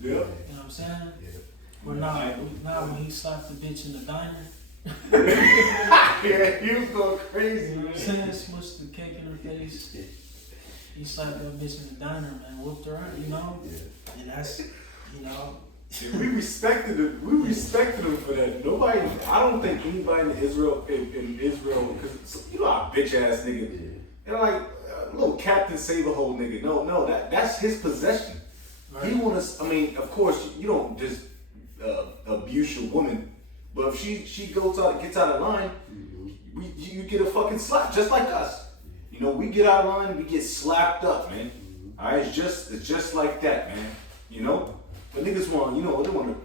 Yeah. You know what I'm saying? Yeah. Or now when he slapped the bitch in the diner. Yeah, he was going crazy. You know what I'm saying? Smushed the cake in her face. He slapped that bitch in the diner, man, whooped her out, you know? Yeah. And that's, you know. We respected him. We respected him for that. Nobody, I don't think anybody in Israel, because you know how bitch ass nigga. And like, little Captain Saberhole nigga. No, that's his possession. Right. He wants, I mean, of course, you don't just abuse your woman. But if she gets out of line, you get a fucking slap, just like us. You know, we get out of line, we get slapped up, man. All right, it's just like that, man. You know, but niggas want, you know, they want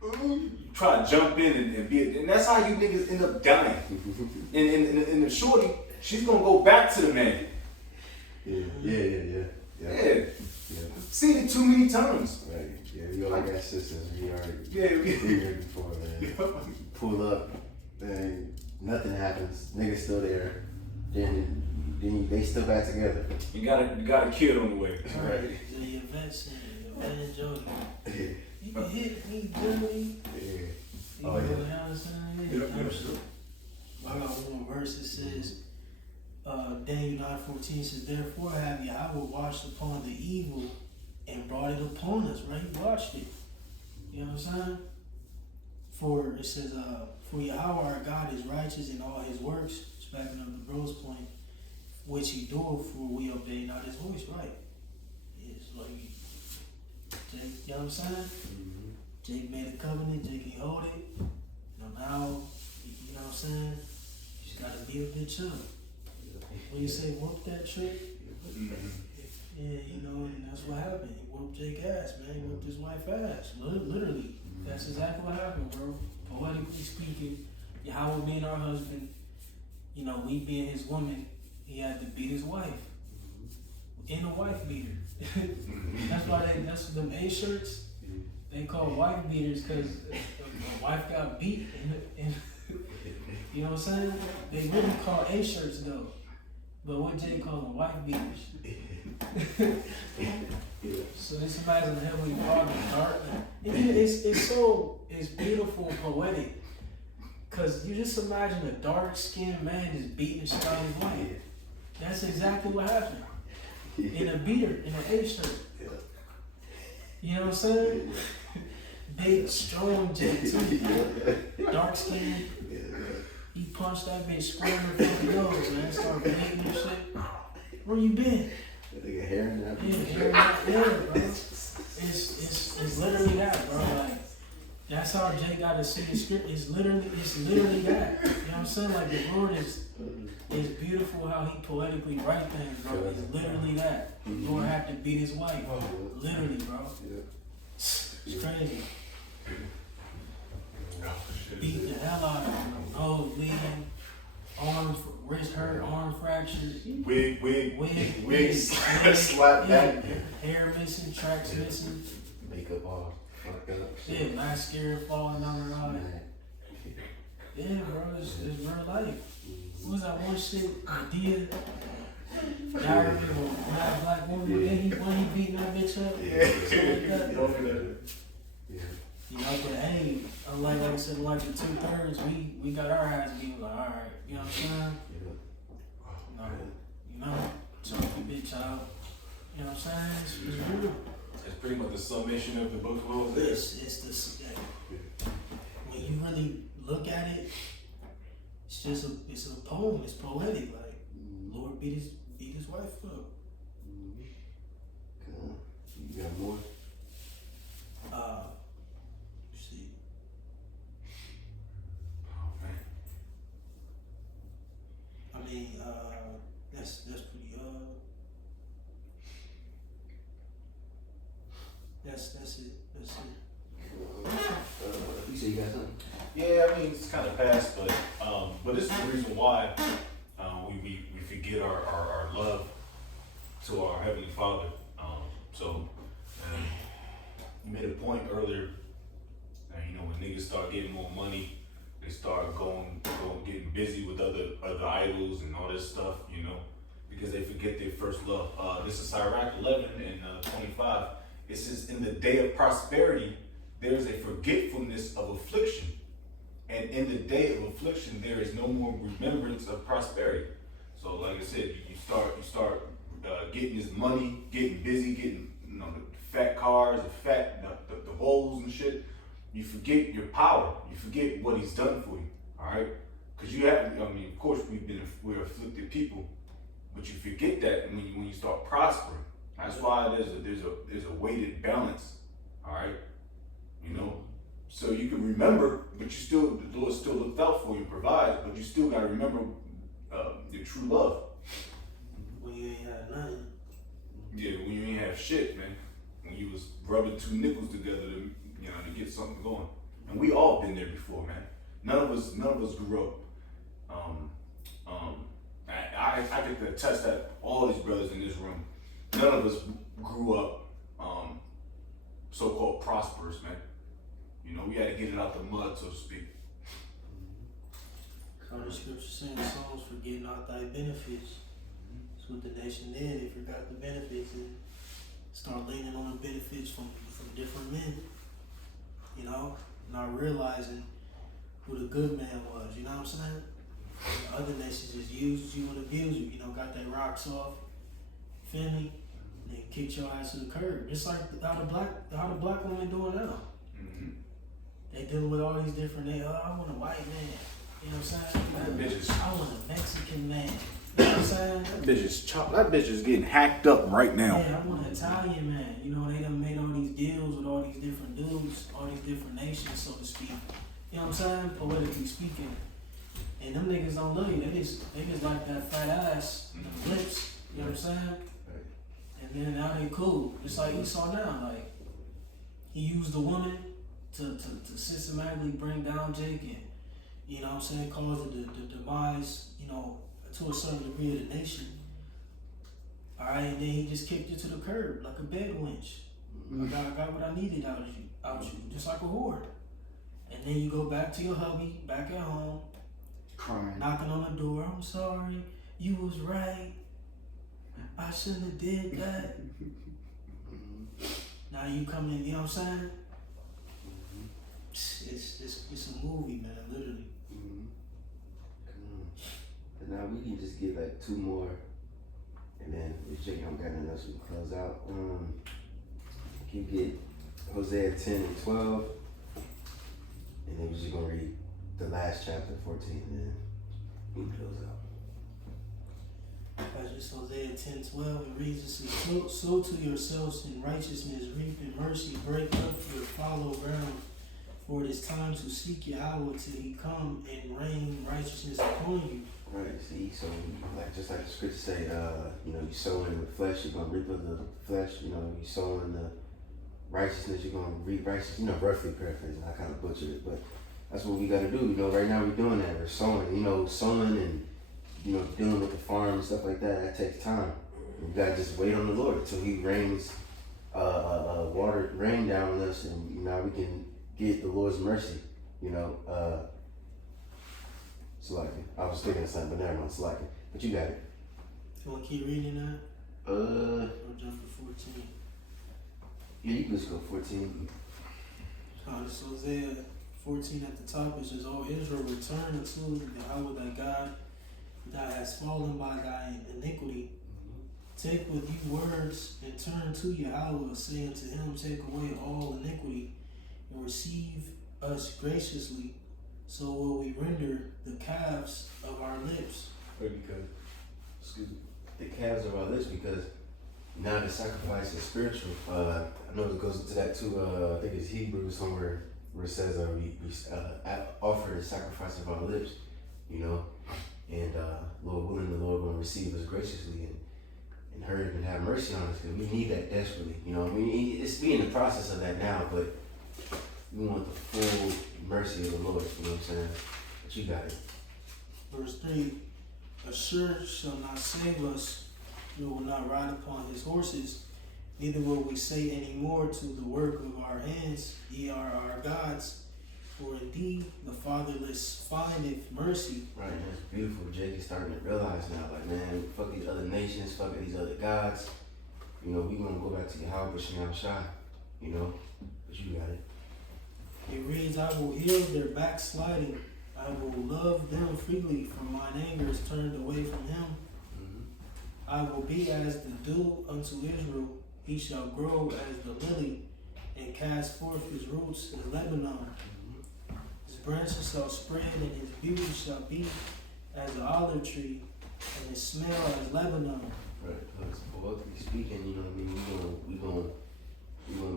to try to jump in and be, and that's how you niggas end up dying. And the shorty, she's gonna go back to the man. Yeah. Seen it too many times. Right. Yeah, we all got sisters. We already we here before, man. Pull up, and nothing happens. Niggas still there. Then they still back together. You got a kid on the way. Right. So your vet said, your vet and Jody. You can hit me, Jody. Yeah. You know what I'm saying? I got one verse that says, Daniel 9:14 says, therefore have Yahweh watched upon the evil and brought it upon us, right? He watched it. You know what I'm saying? For it says, for Yahweh our God is righteous in all His works, just backing up the bro's point, which He doeth, for we obey not His voice, right? It's like, you know what I'm saying? Jake made a covenant, Jake can hold it. Now, you know what I'm saying? You just gotta beat a bitch up. When you say whoop that chick, yeah, you know, and that's what happened. He whooped Jake ass, man. He whooped his wife ass. Literally. That's exactly what happened, bro. Poetically speaking, Yahweh being our husband, you know, we being his woman, he had to beat his wife. In a wife beater. That's why that's them A shirts. They call wife beaters because a wife got beat. And you know what I'm saying? They really call A shirts though. But what Jay call them wife beaters. So this imagine the Heavenly Father dark. It's beautiful and poetic. Cause you just imagine a dark skinned man just beating his wife. That's exactly what happened. In a beater, in an A shirt. You know what I'm saying? Big, strong Jake too. Dark skin. He punched that bitch square in the fucking nose, man. Started bleeding and shit. Where you been? That nigga hair in that. Yeah, hair out there, bro. It's literally that, bro. Like, that's how Jake got to see the script. It's literally that. You know what I'm saying? Like the Lord is beautiful how he poetically write things, bro. It's literally that. The Lord had to beat his wife. Literally, bro. It's crazy. Beat the hell out of him. Nose bleeding, wrist hurt, arm fractured. Wig, slap back. Hair missing, tracks missing. Makeup all fucked up. Yeah, mascara falling down her eye. Yeah, bro, it's real life. What was that one shit? Medea? Diary of a black woman. When he beating that bitch up? Yeah. Like that. You know, but hey, like I said, like the 2/3, we got our ass beat. Like, all right, you know what I'm saying? You know, choke the bitch out. You know what I'm saying? It's real. It's pretty much the summation of the book of Hosea. It's when you really look at it, it's a poem. It's poetic. Like Lord beat his wife up. Cool. You got more? See. Oh man. I mean, that's pretty that's it. That's it. You say you got something? Yeah, I mean it's kind of past, but this is the reason why we forget our love to our Heavenly Father. You made a point earlier. You know, when niggas start getting more money, they start getting busy with other idols and all this stuff. You know, because they forget their first love. This is Sirach 11 and 25. It says, "In the day of prosperity, there is a forgetfulness of affliction, and in the day of affliction, there is no more remembrance of prosperity." So, like I said, you start getting this money, getting busy, getting the fat cars, the bowls and shit. You forget your power. You forget what He's done for you. All right, because you have. I mean, of course, we're afflicted people, but you forget that when you start prospering. That's why there's a weighted balance. All right, you know. So you can remember, but the Lord still looked out for you and provides, but you still got to remember your true love. When you ain't had nothing. Yeah, when you ain't have shit, man. When you was rubbing two nickels together to get something going. And we all been there before, man. None of us grew up. I can attest that all these brothers in this room, none of us grew up so-called prosperous, man. You know, we had to get it out the mud, so to speak. How the scripture saying songs forget not thy benefits. That's what the nation did. They forgot the benefits and start leaning on the benefits from different men. You know, not realizing who the good man was. You know what I'm saying? The other nations just used you and abused you. You know, got their rocks off. Feel me? And then kicked your ass to the curb. Just like how the black women doing now. Mm-hmm. They dealing with all these different. I want a white man. You know what I'm saying? I want a Mexican man. You know what I'm saying? That bitch is getting hacked up right now. Yeah, I want an Italian man. You know, they done made all these deals with all these different dudes, all these different nations, so to speak. You know what I'm saying? Politically speaking. And them niggas don't love you. They just like that fat ass, them lips. You know what I'm saying? And then now they cool. Just like Esau now. Like, he used the woman to systematically bring down Jake and, you know what I'm saying, cause the demise, you know, to a certain degree of the nation. Alright, and then he just kicked you to the curb like a bed winch. I got what I needed out you, just like a whore. And then you go back to your hubby, back at home, Crying. knocking on the door. I'm sorry, you was right. I shouldn't have did that. Now you come in, you know what I'm saying? It's a movie, man, literally. And now we can just get like 2 more, and then if Jake don't got nothing else, we can close out. Can you get Hosea 10 and 12, and then we're just gonna read the last chapter 14, and then we can close out. That's just Hosea 10:12. It reads, it says, sow to yourselves in righteousness, reap in mercy, break up your fallow ground. For it is time to seek Yahweh till he come and rain righteousness upon you. Right, see, so like just like the scripture say, you know, you sow in the flesh, you're gonna reap of the flesh, you know, you sow in the righteousness, you're gonna reap righteousness, you know, roughly paraphrasing, I kinda butchered it, but that's what we gotta do, you know, right now we're doing that, we're sowing, you know, sowing and, you know, dealing with the farm and stuff like that, that takes time. We gotta just wait on the Lord till he rains, rain down on us, and you know, we can get the Lord's mercy, you know, Slacking. I was thinking of something, but never mind, slacking. But you got it. You want to keep reading that? Or jump to 14? Yeah, you can just go 14. So Hosea 14 at the top, it says, O Israel, return unto Yahweh thy God, thou hast fallen by thy iniquity. Take with you words and turn to Yahweh, saying to him, take away all iniquity and receive us graciously. So will we render the calves of our lips. The calves of our lips, because now the sacrifice is spiritual. I know it goes into that too. I think it's Hebrews somewhere where it says we offer the sacrifice of our lips, you know, and Lord willing, the Lord will receive us graciously and hurry up and have mercy on us, because we need that desperately. You know, I mean, we in the process of that now, but we want the full mercy of the Lord. You know what I'm saying? But you got it. Verse 3, Assur shall not save us, we will not ride upon his horses, neither will we say any more to the work of our hands, ye are our gods. For indeed the fatherless findeth mercy. Right, and that's beautiful. Jake is starting to realize now, like, man, fuck these other nations, fuck these other gods. You know, we gonna go back to Yahweh B'Shem Shai, you know, but you got it. It reads, I will heal their backsliding. I will love them freely, for mine anger is turned away from him. I will be as the dew unto Israel. He shall grow as the lily, and cast forth his roots as Lebanon. His branches shall spread, and his beauty shall be as the olive tree, and his smell as Lebanon. Right, because poetically speaking, you know what I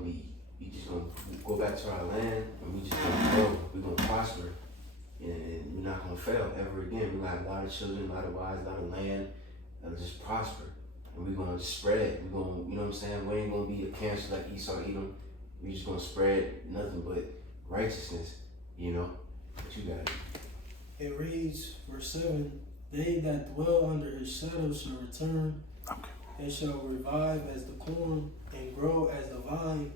mean, we just gonna go back to our land, and we just gonna grow, we gonna prosper, and we're not gonna fail ever again. We're gonna have a lot of children, a lot of wives, a lot of land, that'll just prosper, and we're gonna spread. We're gonna, you know what I'm saying, we ain't gonna be a cancer like Esau, Edom. We're just gonna spread nothing but righteousness, you know, but you got it. It reads, verse 7, they that dwell under his shadow shall return, and shall revive as the corn, and grow as the vine.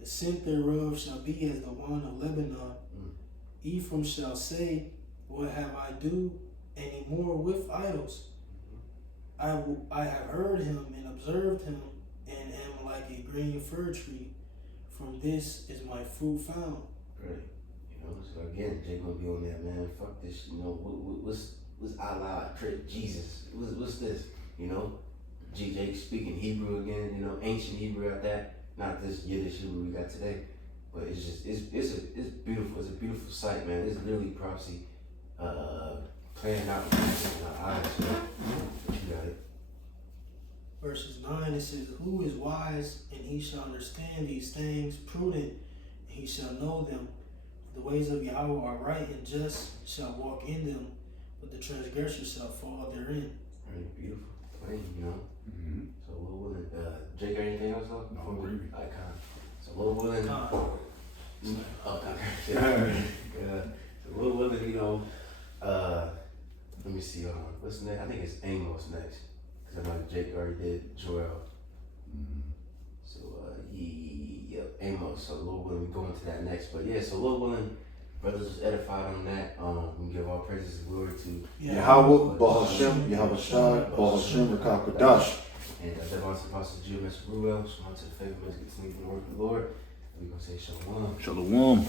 The scent thereof shall be as the wine of Lebanon. Ephraim shall say, what have I do any more with idols? I have heard him and observed him, and am like a green fir tree. From this is my fruit found. Right. You know, so again, Jake gonna be on that, man. Fuck this. You know, what's Allah, Jesus? What's this? You know, Jake speaking Hebrew again. You know, ancient Hebrew at that. Not this Yiddish Hebrew we got today. But it's just it's beautiful. It's a beautiful sight, man. It's literally prophecy playing out in our eyes. You know? verses 9, it says, who is wise, and he shall understand these things, prudent, and he shall know them. The ways of Yahweh are right, and just shall walk in them, but the transgressor shall fall therein. Very beautiful. Thank you, know. Mm-hmm. So Lord willing, Jake, got anything else though? No, I'm agree. Icon. So Lord willing, yeah. So Lord willing, you know, let me see, what's next? I think it's Amos next, because I know Jake already did Joel. Mm-hmm. So Amos. So Lord willing, we go into that next. But yeah, so Lord willing, brothers was edified on that. We give all praises and glory to Yahweh, Baal Hashem, Yahweh Shai, Baal Hashem, Rakah Kadash. and Devon to Pastor Jill, Mr. Ruel. So on to the favorite, continue to work with the Lord. And we're going to say Shalom. Shalom.